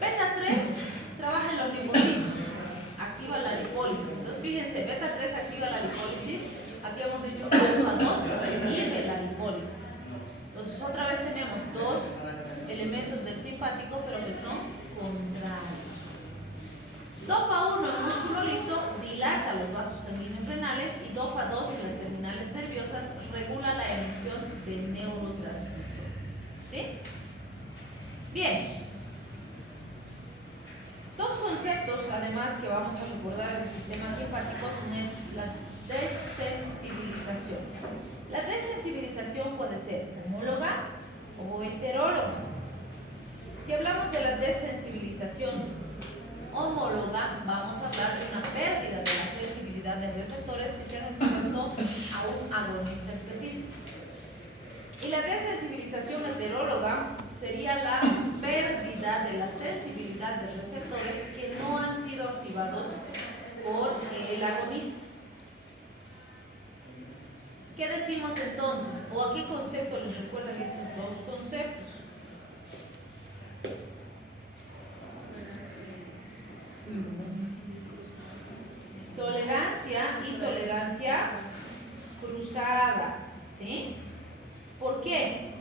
Beta-3 trabaja en los lipocitos, activa la lipólisis. Entonces, fíjense, beta-3 activa la lipólisis. Aquí hemos dicho alfa-2 inhibe la lipólisis. Entonces, otra vez tenemos dos elementos del simpático, pero que son contrarios. Dopa-1 en músculo liso dilata los vasos sanguíneos renales y dopa-2 en las terminales nerviosas regula la emisión de neurotransmisores, ¿sí? Bien. Dos conceptos, además, que vamos a recordar en el sistema simpático son la desensibilización. La desensibilización puede ser homóloga o heteróloga. Si hablamos de la desensibilización homóloga, vamos a hablar de una pérdida de la sensibilidad de receptores que se han expuesto a un agonista específico. Y la desensibilización heteróloga sería la pérdida de la sensibilidad de receptores que no han sido activados por el agonista. ¿Qué decimos entonces? ¿O a qué concepto les recuerdan estos dos conceptos? Tolerancia y tolerancia cruzada, ¿sí? ¿Por qué?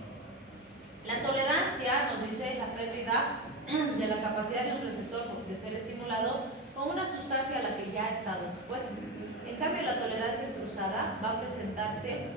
La tolerancia nos dice la pérdida de la capacidad de un receptor de ser estimulado con una sustancia a la que ya ha estado expuesto. En cambio, la tolerancia cruzada va a presentarse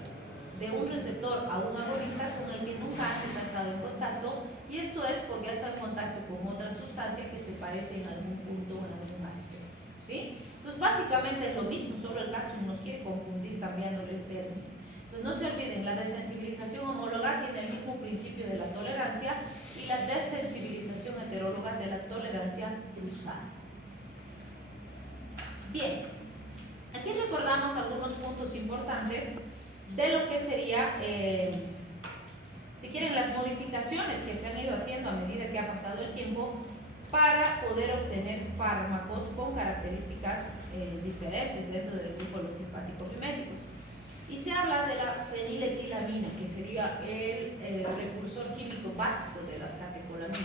de un receptor a un agonista con el que nunca antes ha estado en contacto, y esto es porque ha estado en contacto con otra sustancia que se parece en algún punto o en algún aspecto, ¿sí? Entonces, básicamente es lo mismo, solo el cápsula nos quiere confundir cambiándole el término. Pues no se olviden, la desensibilización homóloga tiene el mismo principio de la tolerancia y la desensibilización heteróloga de la tolerancia cruzada. Bien, aquí recordamos algunos puntos importantes de lo que sería, si quieren, las modificaciones que se han ido haciendo a medida que ha pasado el tiempo para poder obtener fármacos con características diferentes dentro del grupo de los simpático-miméticos. Y se habla de la feniletilamina, que sería el precursor químico básico de las catecolaminas.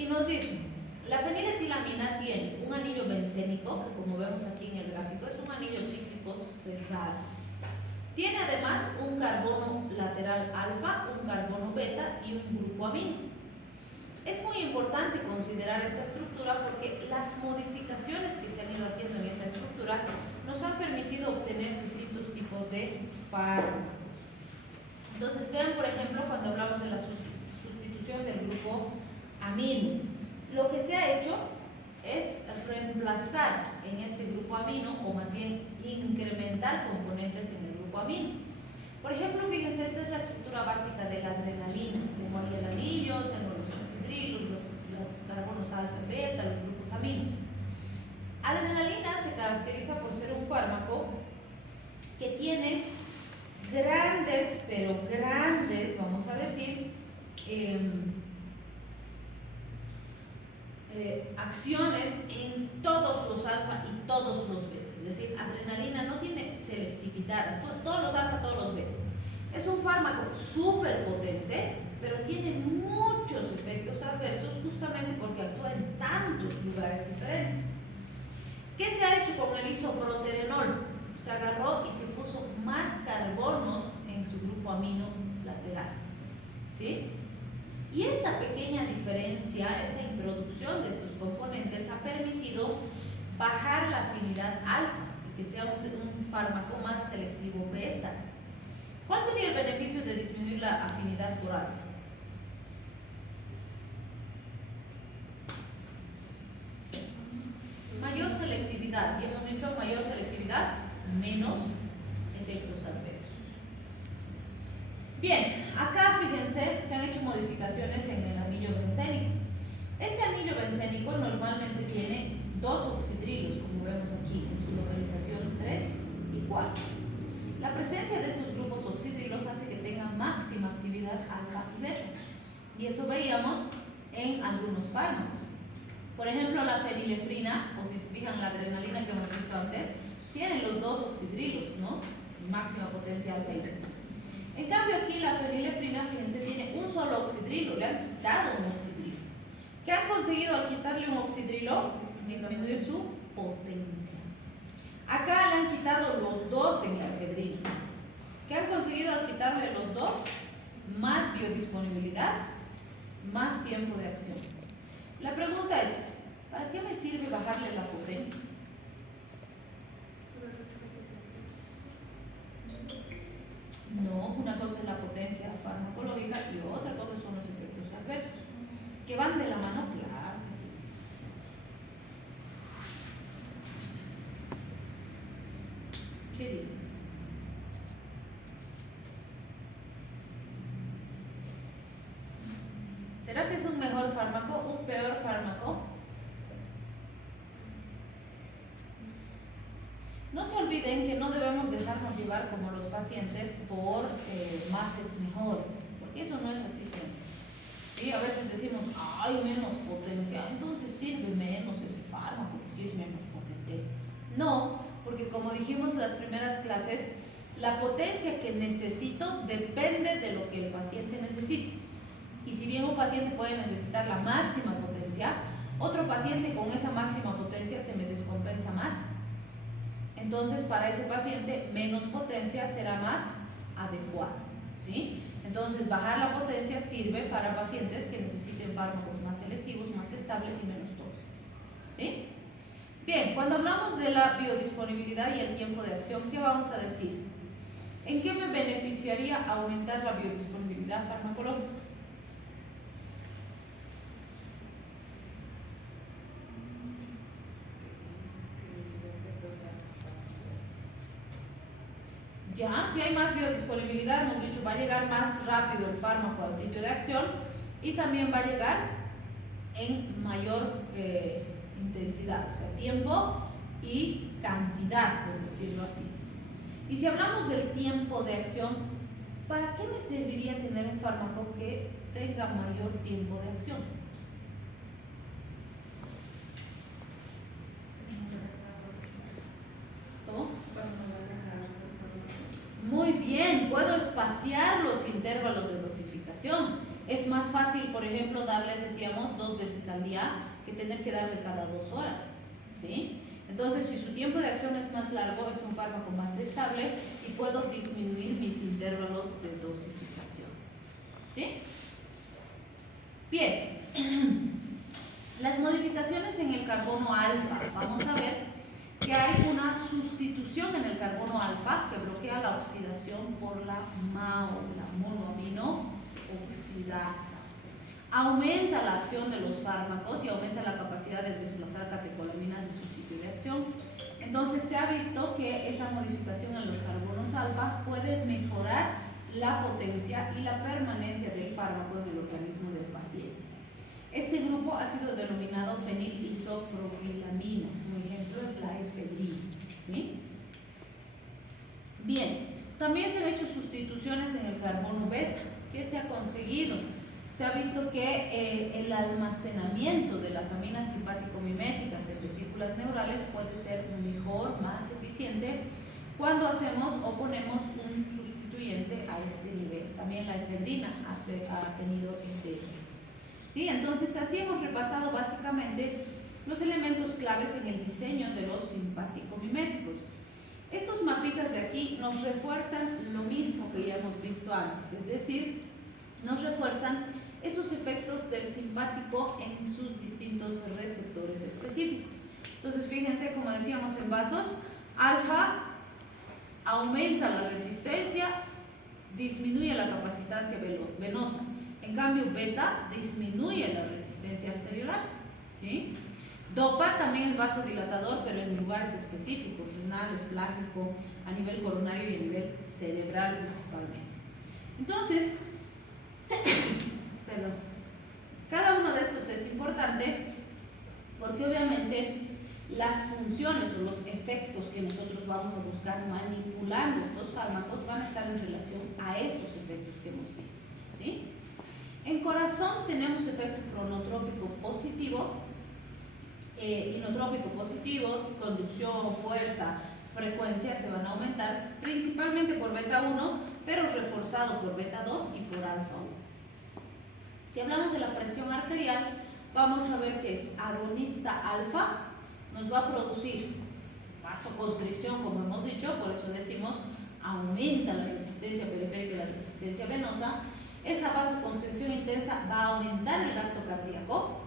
Y nos dice, la feniletilamina tiene un anillo bencénico, que como vemos aquí en el gráfico, es un anillo cíclico cerrado. Tiene además un carbono lateral alfa, un carbono beta y un grupo amino. Es muy importante considerar esta estructura porque las modificaciones que se han ido haciendo en esa estructura nos han permitido obtener distintos tipos de fármacos. Entonces, vean, por ejemplo, cuando hablamos de la sustitución del grupo amino, lo que se ha hecho es reemplazar en este grupo amino, o más bien incrementar componentes en el grupo amino. Por ejemplo, fíjense, esta es la estructura básica de la adrenalina. Tengo ahí el anillo, tengo los oxidrilos, los carbonos alfa y beta, los grupos aminos. Adrenalina se caracteriza por ser un fármaco que tiene grandes, pero grandes, vamos a decir, acciones en todos los alfa y todos los beta. Es decir, adrenalina no tiene selectividad, todos los alfa, todos los beta. Es un fármaco súper potente, pero tiene muchos efectos adversos justamente porque actúa en tantos lugares diferentes. ¿Qué se ha hecho con el isoproterenol? Se agarró y se puso más carbonos en su grupo amino lateral, ¿sí? Y esta pequeña diferencia, esta introducción de estos componentes ha permitido bajar la afinidad alfa y que sea un fármaco más selectivo beta. ¿Cuál sería el beneficio de disminuir la afinidad por alfa? Mayor selectividad, y hemos dicho mayor selectividad, menos efectos adversos. Bien, acá fíjense, se han hecho modificaciones en el anillo bencénico. Este anillo bencénico normalmente tiene dos oxidrilos, como vemos aquí, en su localización 3 y 4. La presencia de estos grupos oxidrilos hace que tengan máxima actividad alfa y beta. Y eso veíamos en algunos fármacos. Por ejemplo, la fenilefrina, o si se fijan la adrenalina que hemos visto antes, tiene los dos oxidrilos, ¿no? Máxima potencia alfa y beta. En cambio aquí la fenilefrina, fíjense, tiene un solo oxidrilo, le han quitado un oxidrilo. ¿Qué han conseguido al quitarle un oxidrilo? Disminuir su potencia. Acá le han quitado los dos en la efedrina. ¿Qué han conseguido al quitarle los dos? Más biodisponibilidad, más tiempo de acción. La pregunta es, ¿para qué me sirve bajarle la potencia? No, una cosa es la potencia farmacológica y otra cosa son los efectos adversos. ¿Que van de la mano? Claro que sí. ¿Qué dice? ¿Será que es un mejor fármaco, un peor fármaco? No se olviden que no debemos dejarnos llevar como los pacientes por más es mejor, porque eso no es así siempre. ¿Sí? A veces decimos, hay menos potencia, entonces sirve menos ese fármaco, si es menos potente. No, porque como dijimos en las primeras clases, la potencia que necesito depende de lo que el paciente necesite. Y si bien un paciente puede necesitar la máxima potencia, otro paciente con esa máxima potencia se me descompensa más. Entonces, para ese paciente, menos potencia será más adecuado, ¿sí? Entonces, bajar la potencia sirve para pacientes que necesiten fármacos más selectivos, más estables y menos tóxicos, ¿sí? Bien, cuando hablamos de la biodisponibilidad y el tiempo de acción, ¿qué vamos a decir? ¿En qué me beneficiaría aumentar la biodisponibilidad farmacológica? Ya, si hay más biodisponibilidad, hemos dicho, va a llegar más rápido el fármaco al sitio de acción y también va a llegar en mayor intensidad, o sea, tiempo y cantidad, por decirlo así. Y si hablamos del tiempo de acción, ¿para qué me serviría tener un fármaco que tenga mayor tiempo de acción? ¿Cómo? Muy bien, puedo espaciar los intervalos de dosificación. Es más fácil, por ejemplo, darle, decíamos, 2 veces al día que tener que darle cada 2 horas, ¿sí? Entonces, si su tiempo de acción es más largo, es un fármaco más estable y puedo disminuir mis intervalos de dosificación, ¿sí? Bien, las modificaciones en el carbono alfa. Vamos a ver que hay una sustitución en el carbono alfa que bloquea la oxidación por la MAO, la monoamino oxidasa. Aumenta la acción de los fármacos y aumenta la capacidad de desplazar catecolaminas de su sitio de acción. Entonces se ha visto que esa modificación en los carbonos alfa puede mejorar la potencia y la permanencia del fármaco en el organismo del paciente. Este grupo ha sido denominado fenilisopropilaminas. Un ejemplo es la efedrina, ¿sí? Bien, también se han hecho sustituciones en el carbono beta. ¿Qué se ha conseguido? Se ha visto que el almacenamiento de las aminas simpático-miméticas en vesículas neurales puede ser mejor, más eficiente, cuando hacemos o ponemos un sustituyente a este nivel. También la efedrina ha tenido ese efecto. ¿Sí? Entonces, así hemos repasado básicamente los elementos claves en el diseño de los simpático-miméticos. Estos mapitas de aquí nos refuerzan lo mismo que ya hemos visto antes, es decir, nos refuerzan esos efectos del simpático en sus distintos receptores específicos. Entonces, fíjense, como decíamos en vasos, alfa aumenta la resistencia, disminuye la capacitancia venosa. En cambio, beta disminuye la resistencia arteriolar, ¿sí? Dopa también es vasodilatador, pero en lugares específicos, renal, esplágico, a nivel coronario y a nivel cerebral principalmente. Entonces, perdón, cada uno de estos es importante porque obviamente las funciones o los efectos que nosotros vamos a buscar manipulando los fármacos van a estar en relación a esos efectos que hemos visto, ¿sí? En corazón tenemos efecto cronotrópico positivo, inotrópico positivo, conducción, fuerza, frecuencia se van a aumentar principalmente por beta 1, pero reforzado por beta 2 y por alfa 1. Si hablamos de la presión arterial, vamos a ver que es agonista alfa, nos va a producir vasoconstricción, como hemos dicho, por eso decimos aumenta la resistencia periférica y la resistencia venosa. Esa vasoconstricción intensa va a aumentar el gasto cardíaco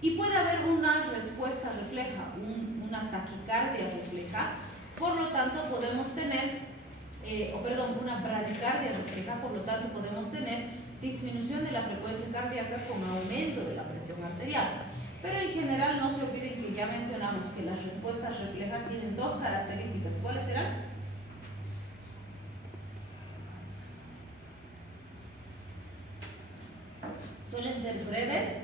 y puede haber una respuesta refleja, una taquicardia refleja, por lo tanto podemos tener, una bradicardia refleja, por lo tanto podemos tener disminución de la frecuencia cardíaca con aumento de la presión arterial. Pero en general no se olviden que ya mencionamos que las respuestas reflejas tienen 2 características. ¿Cuáles serán? Suelen ser breves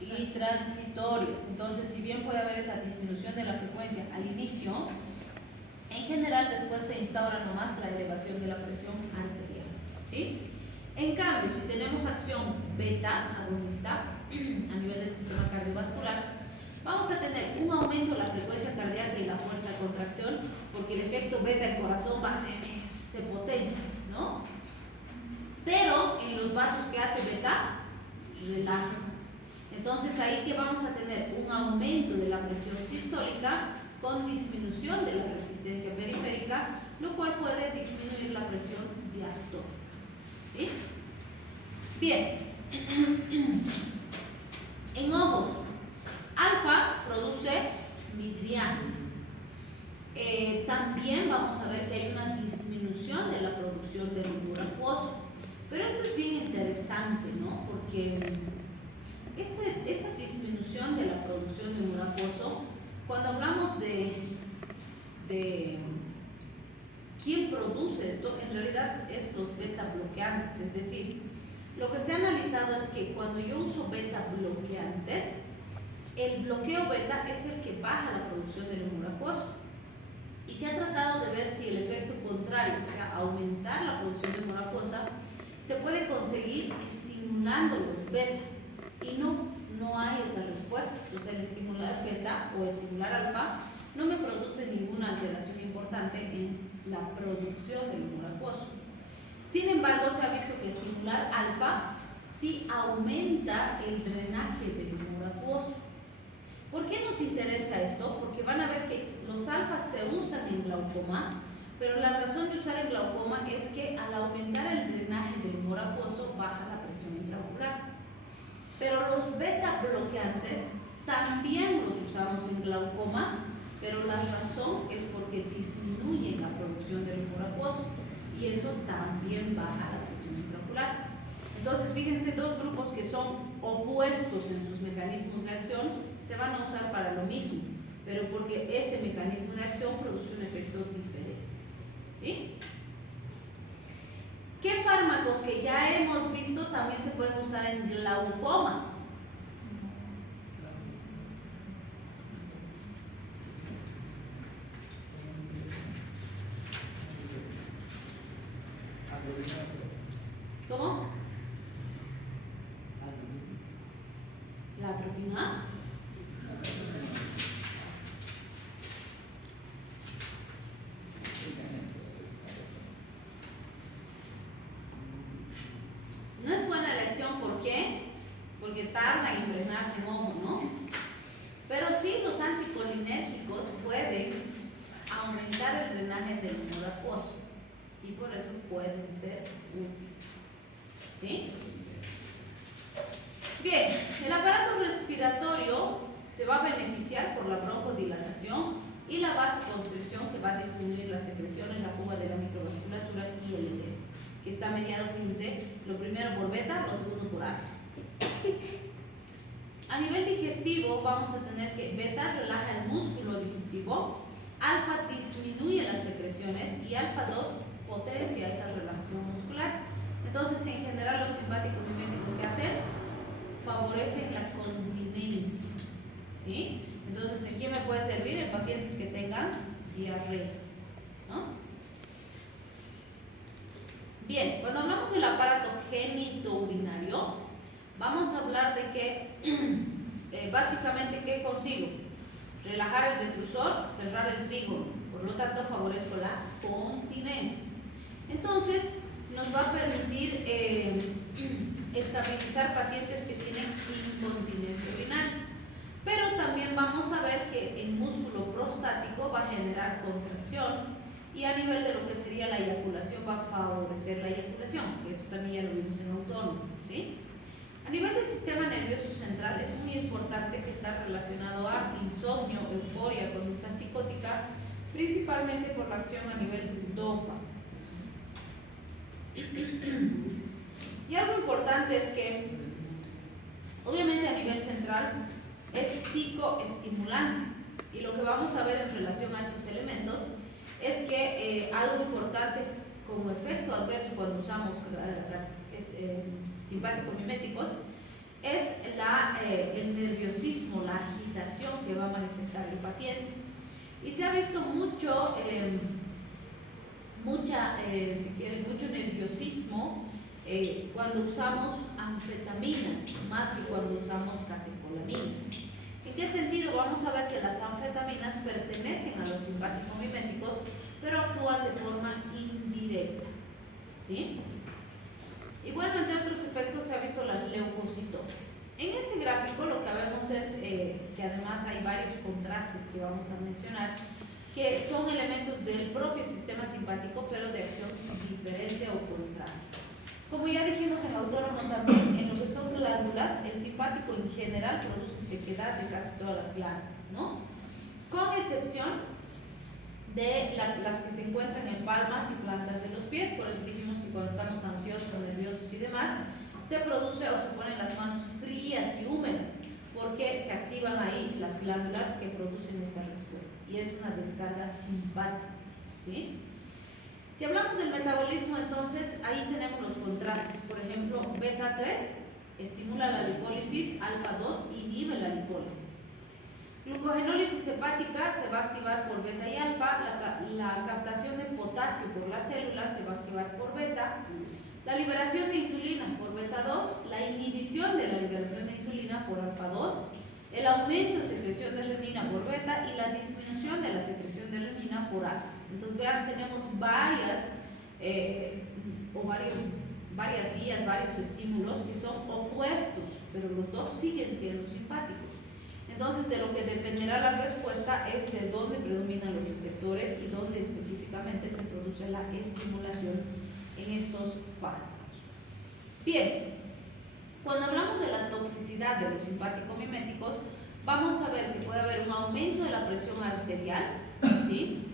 y transitorias. Entonces, si bien puede haber esa disminución de la frecuencia al inicio, en general después se instaura nomás la elevación de la presión arterial, ¿sí? En cambio, si tenemos acción beta agonista a nivel del sistema cardiovascular, vamos a tener un aumento de la frecuencia cardíaca y la fuerza de contracción, porque el efecto beta en corazón va a ser, se potencia, ¿no? Pero en los vasos que hace beta, relaja. Entonces ahí que vamos a tener un aumento de la presión sistólica con disminución de la resistencia periférica, lo cual puede disminuir la presión diastólica, ¿sí? Bien, en ojos, alfa produce midriasis. También vamos a ver que hay una disminución de la producción del humor acuoso. Pero esto es bien interesante, ¿no? Porque esta disminución de la producción de humor acuoso, cuando hablamos de quién produce esto, en realidad es los beta bloqueantes. Es decir, lo que se ha analizado es que cuando yo uso beta bloqueantes, el bloqueo beta es el que baja la producción del humor acuoso. Y se ha tratado de ver si el efecto contrario, o sea, aumentar la producción de humor acuosa, se puede conseguir estimulando los beta. Y no hay esa respuesta. Entonces, el estimular beta o estimular alfa no me produce ninguna alteración importante en la producción del humor acuoso. Sin embargo, se ha visto que estimular alfa si aumenta el drenaje del humor acuoso. ¿Por qué nos interesa esto? Porque van a ver que los alfas se usan en glaucoma, pero la razón de usar el glaucoma es que al aumentar el drenaje del humor acuoso baja la presión intraocular. Pero los beta bloqueantes también los usamos en glaucoma, pero la razón es porque disminuyen la producción del humor acuoso y eso también baja la presión intraocular. Entonces, fíjense, dos grupos que son opuestos en sus mecanismos de acción se van a usar para lo mismo, pero porque ese mecanismo de acción produce un efecto diferente. ¿Sí? ¿Qué fármacos que ya hemos visto también se pueden usar en glaucoma? ¿Cómo? ¿La atropina? No es buena elección, ¿por qué? Porque tarda en impregnarse en ojo, ¿no? Pero sí, los anticolinérgicos pueden aumentar el drenaje del humor acuoso y por eso pueden ser útiles. ¿Sí? Bien, el aparato respiratorio se va a beneficiar por la broncodilatación y la vasoconstricción, que va a disminuir las secreciones, la fuga de la microvasculatura y el edema, que está mediado, fíjense, lo primero por beta, lo segundo por alfa. A nivel digestivo vamos a tener que beta relaja el músculo digestivo, alfa disminuye las secreciones y alfa 2 potencia esa relajación muscular. Entonces, en general, los simpáticos miméticos que hacen favorecen la continencia. ¿Sí? Entonces, ¿en qué me puede servir? En pacientes que tengan diarrea, ¿no? Bien, cuando hablamos del aparato genitourinario, vamos a hablar de que básicamente, ¿qué consigo? Relajar el detrusor, cerrar el trígono, por lo tanto favorezco la continencia. Entonces, nos va a permitir estabilizar pacientes que tienen incontinencia urinaria. Pero también vamos a ver que el músculo prostático va a generar contracción y a nivel de lo que sería la eyaculación va a favorecer la eyaculación, que eso también ya lo vimos en autónomo, ¿sí? A nivel del sistema nervioso central es muy importante que está relacionado a insomnio, euforia, conducta psicótica, principalmente por la acción a nivel dopa. Y algo importante es que, obviamente a nivel central, es psicoestimulante. Y lo que vamos a ver en relación a estos elementos es que algo importante como efecto adverso cuando usamos simpáticos miméticos es el nerviosismo, la agitación que va a manifestar el paciente. Y se ha visto mucho nerviosismo cuando usamos anfetaminas, más que cuando usamos catecolaminas. ¿En qué sentido? Vamos a ver que las anfetaminas pertenecen a los simpáticos miméticos, pero actúan de forma indirecta. ¿Sí? Y bueno, entre otros efectos se ha visto las leucocitosis. En este gráfico lo que vemos es que además hay varios contrastes que vamos a mencionar, que son elementos del propio sistema simpático, pero de acción diferente o contraria. Como ya dijimos en autónomo también, en lo que son glándulas, el simpático en general produce sequedad de casi todas las glándulas, ¿no? Con excepción de las que se encuentran en palmas y plantas de los pies. Por eso dijimos que cuando estamos ansiosos, nerviosos y demás, se produce o se ponen las manos frías y húmedas, porque se activan ahí las glándulas que producen esta respuesta y es una descarga simpática, ¿sí? Si hablamos del metabolismo, entonces ahí tenemos los contrastes. Por ejemplo, beta 3 estimula la lipólisis, alfa 2 inhibe la lipólisis. Glucogenólisis hepática se va a activar por beta y alfa, la captación de potasio por las células se va a activar por beta, la liberación de insulina por beta 2, la inhibición de la liberación de insulina por alfa 2, el aumento de secreción de renina por beta y la disminución de la secreción de renina por alfa. Entonces vean, tenemos varias varias vías, varios estímulos que son opuestos, pero los dos siguen siendo simpáticos. Entonces, de lo que dependerá la respuesta es de dónde predominan los receptores y dónde específicamente se produce la estimulación en estos fármacos. Bien, cuando hablamos de la toxicidad de los simpático-miméticos, vamos a ver que puede haber un aumento de la presión arterial, ¿sí?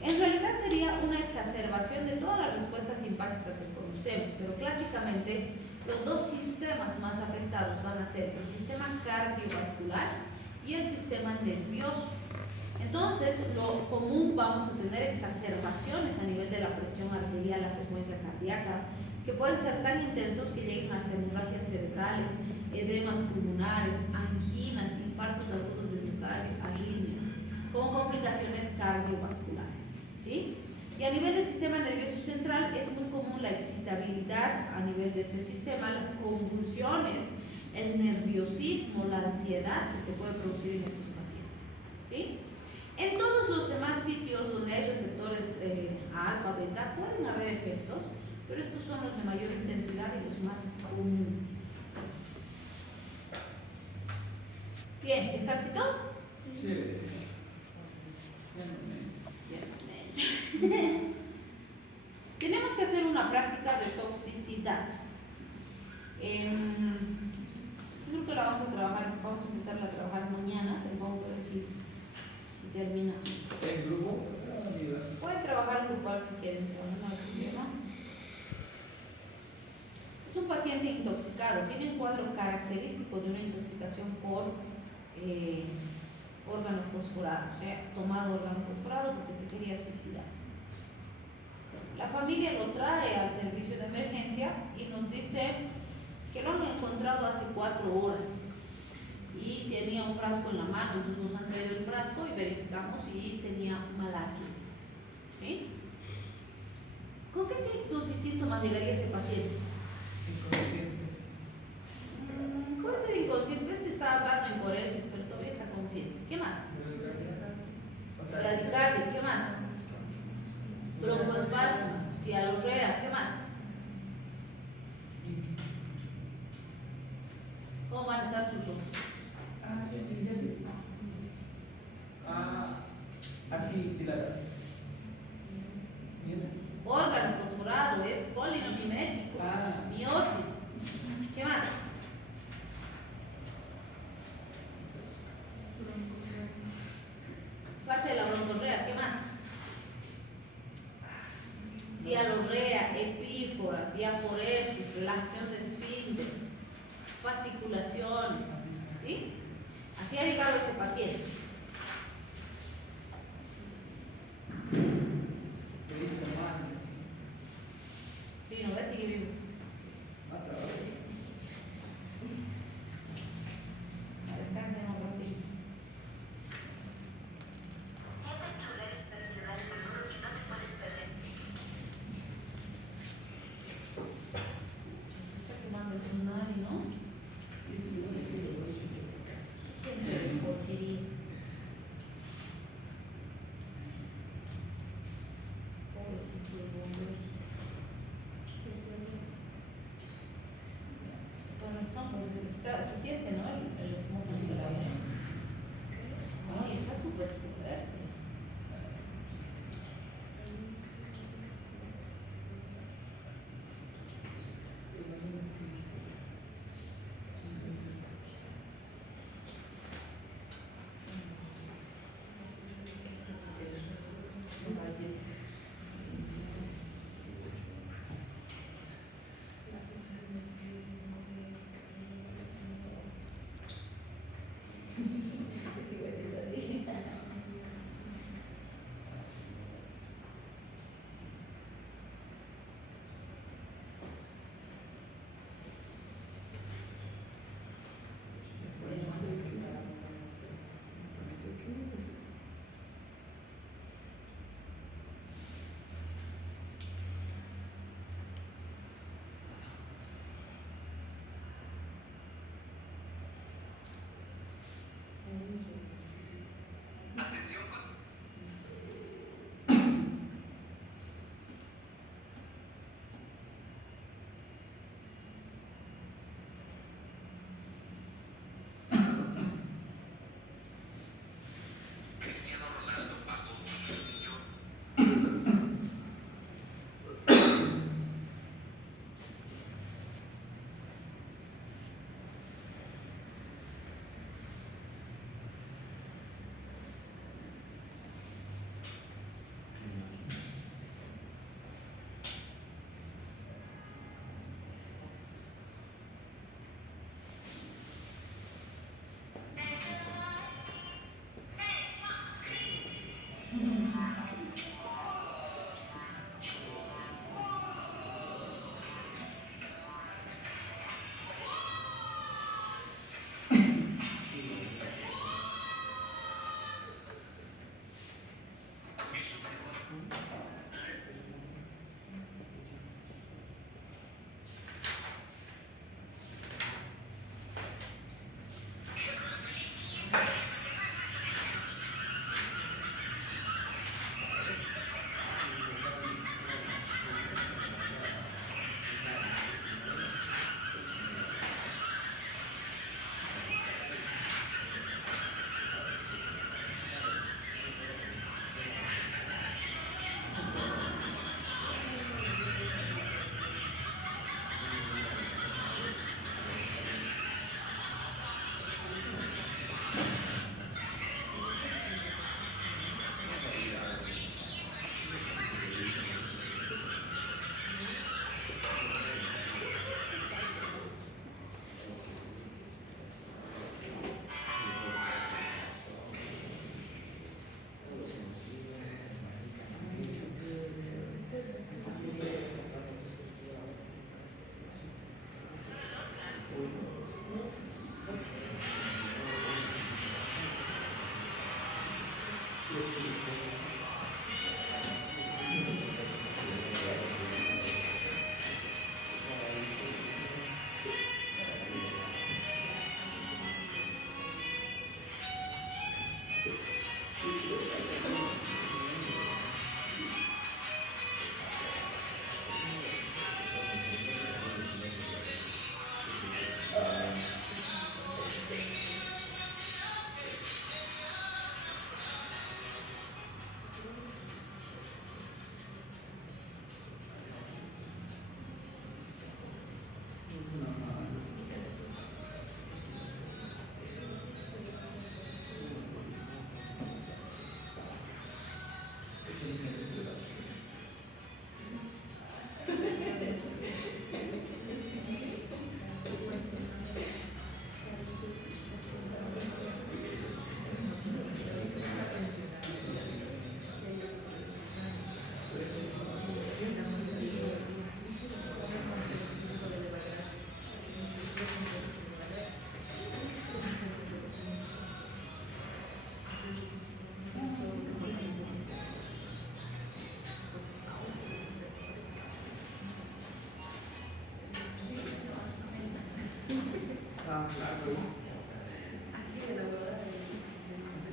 En realidad sería una exacerbación de toda la respuesta simpática que conocemos, pero clásicamente los dos sistemas más afectados van a ser el sistema cardiovascular y el sistema nervioso. Entonces, lo común, vamos a tener exacerbaciones a nivel de la presión arterial, la frecuencia cardíaca, que pueden ser tan intensos que lleguen hasta hemorragias cerebrales, edemas pulmonares, anginas, infartos agudos de miocardio, arritmias, con complicaciones cardiovasculares, ¿sí? Y a nivel del sistema nervioso central es muy común la excitabilidad a nivel de este sistema, las convulsiones, el nerviosismo, la ansiedad que se puede producir en estos pacientes, ¿sí? En todos los demás sitios donde hay receptores alfa, beta, pueden haber efectos, pero estos son los de mayor intensidad y los más comunes. Bien, ¿ejercitó? Sí. Tenemos que hacer una práctica de toxicidad. Creo que la vamos a trabajar, vamos a empezarla a trabajar mañana, pero vamos a ver si terminamos. ¿En grupo? Pueden trabajar grupal si quieren, pero no hay problema. Es un paciente intoxicado, tiene un cuadro característico de una intoxicación por órgano fosforado, o sea, tomado órgano fosforado porque se quería suicidar. La familia lo trae al servicio de emergencia y nos dice que lo han encontrado hace 4 horas y tenía un frasco en la mano, entonces nos han traído el frasco y verificamos y tenía malaria, ¿sí? ¿Con qué signos y síntomas llegaría ese paciente? Inconsciente. Puede ser inconsciente, este está hablando incoherencias, pero todavía está consciente. ¿Qué más? Bradicardia, ¿qué más? Broncoespasmo, cialorrea, ¿qué más? ¿Cómo van a estar sus ojos? Así, dilata. Órgano fosforado, es colinomimético, miosis. ¿Qué más? Parte de la broncorrea, ¿qué más? Cialorrea, epífora, diaforesis, relajación de esfínteres, fasciculaciones, ¿sí? Así ha llegado este paciente. Sí, no ves, sigue vivo. Descansen un ratito. Se está quemando el pulmón, ¿no? Siempre porquería. Pobrecitos los bomberos. Con razón, pues se siente, ¿no? El smog liberado. Ay, está súper fuerte.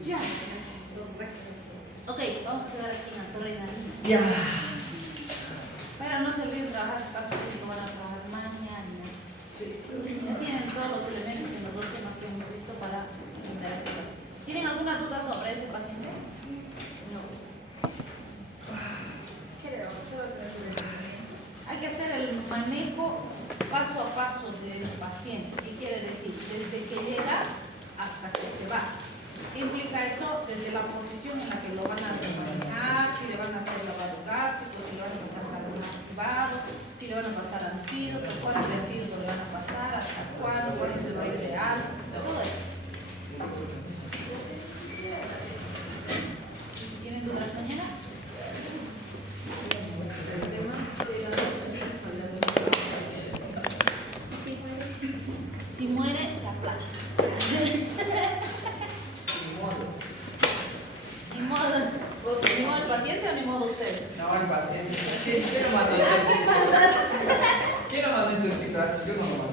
Ya. Ok, vamos a quedar aquí en la torre Nariz. Ya. Pero no se olviden trabajar estas horas y no van a trabajar mañana. Sí. Ya tienen todos los elementos en los dos temas que hemos visto para entender a ese paciente. ¿Tienen alguna duda sobre ese paciente? No. Hay que hacer el manejo paso a paso del paciente. ¿Qué quiere decir? Desde que llega hasta que se va. ¿Qué implica eso? Desde la posición en la que lo van a manejar, si le van a hacer lavado gástrico, si le van a pasar jabón activado, si le van a pasar antídoto, cuánto de antídoto le van a pasar, hasta cuándo se va a ir real, todo eso. ¿Tienen dudas mañana? Si muere, se aplasta. Ni modo el paciente o ni modo ustedes. No, el paciente. Sí, ¿quién lo mató? ¿Quién lo mató en tu situación? Yo no lo maté.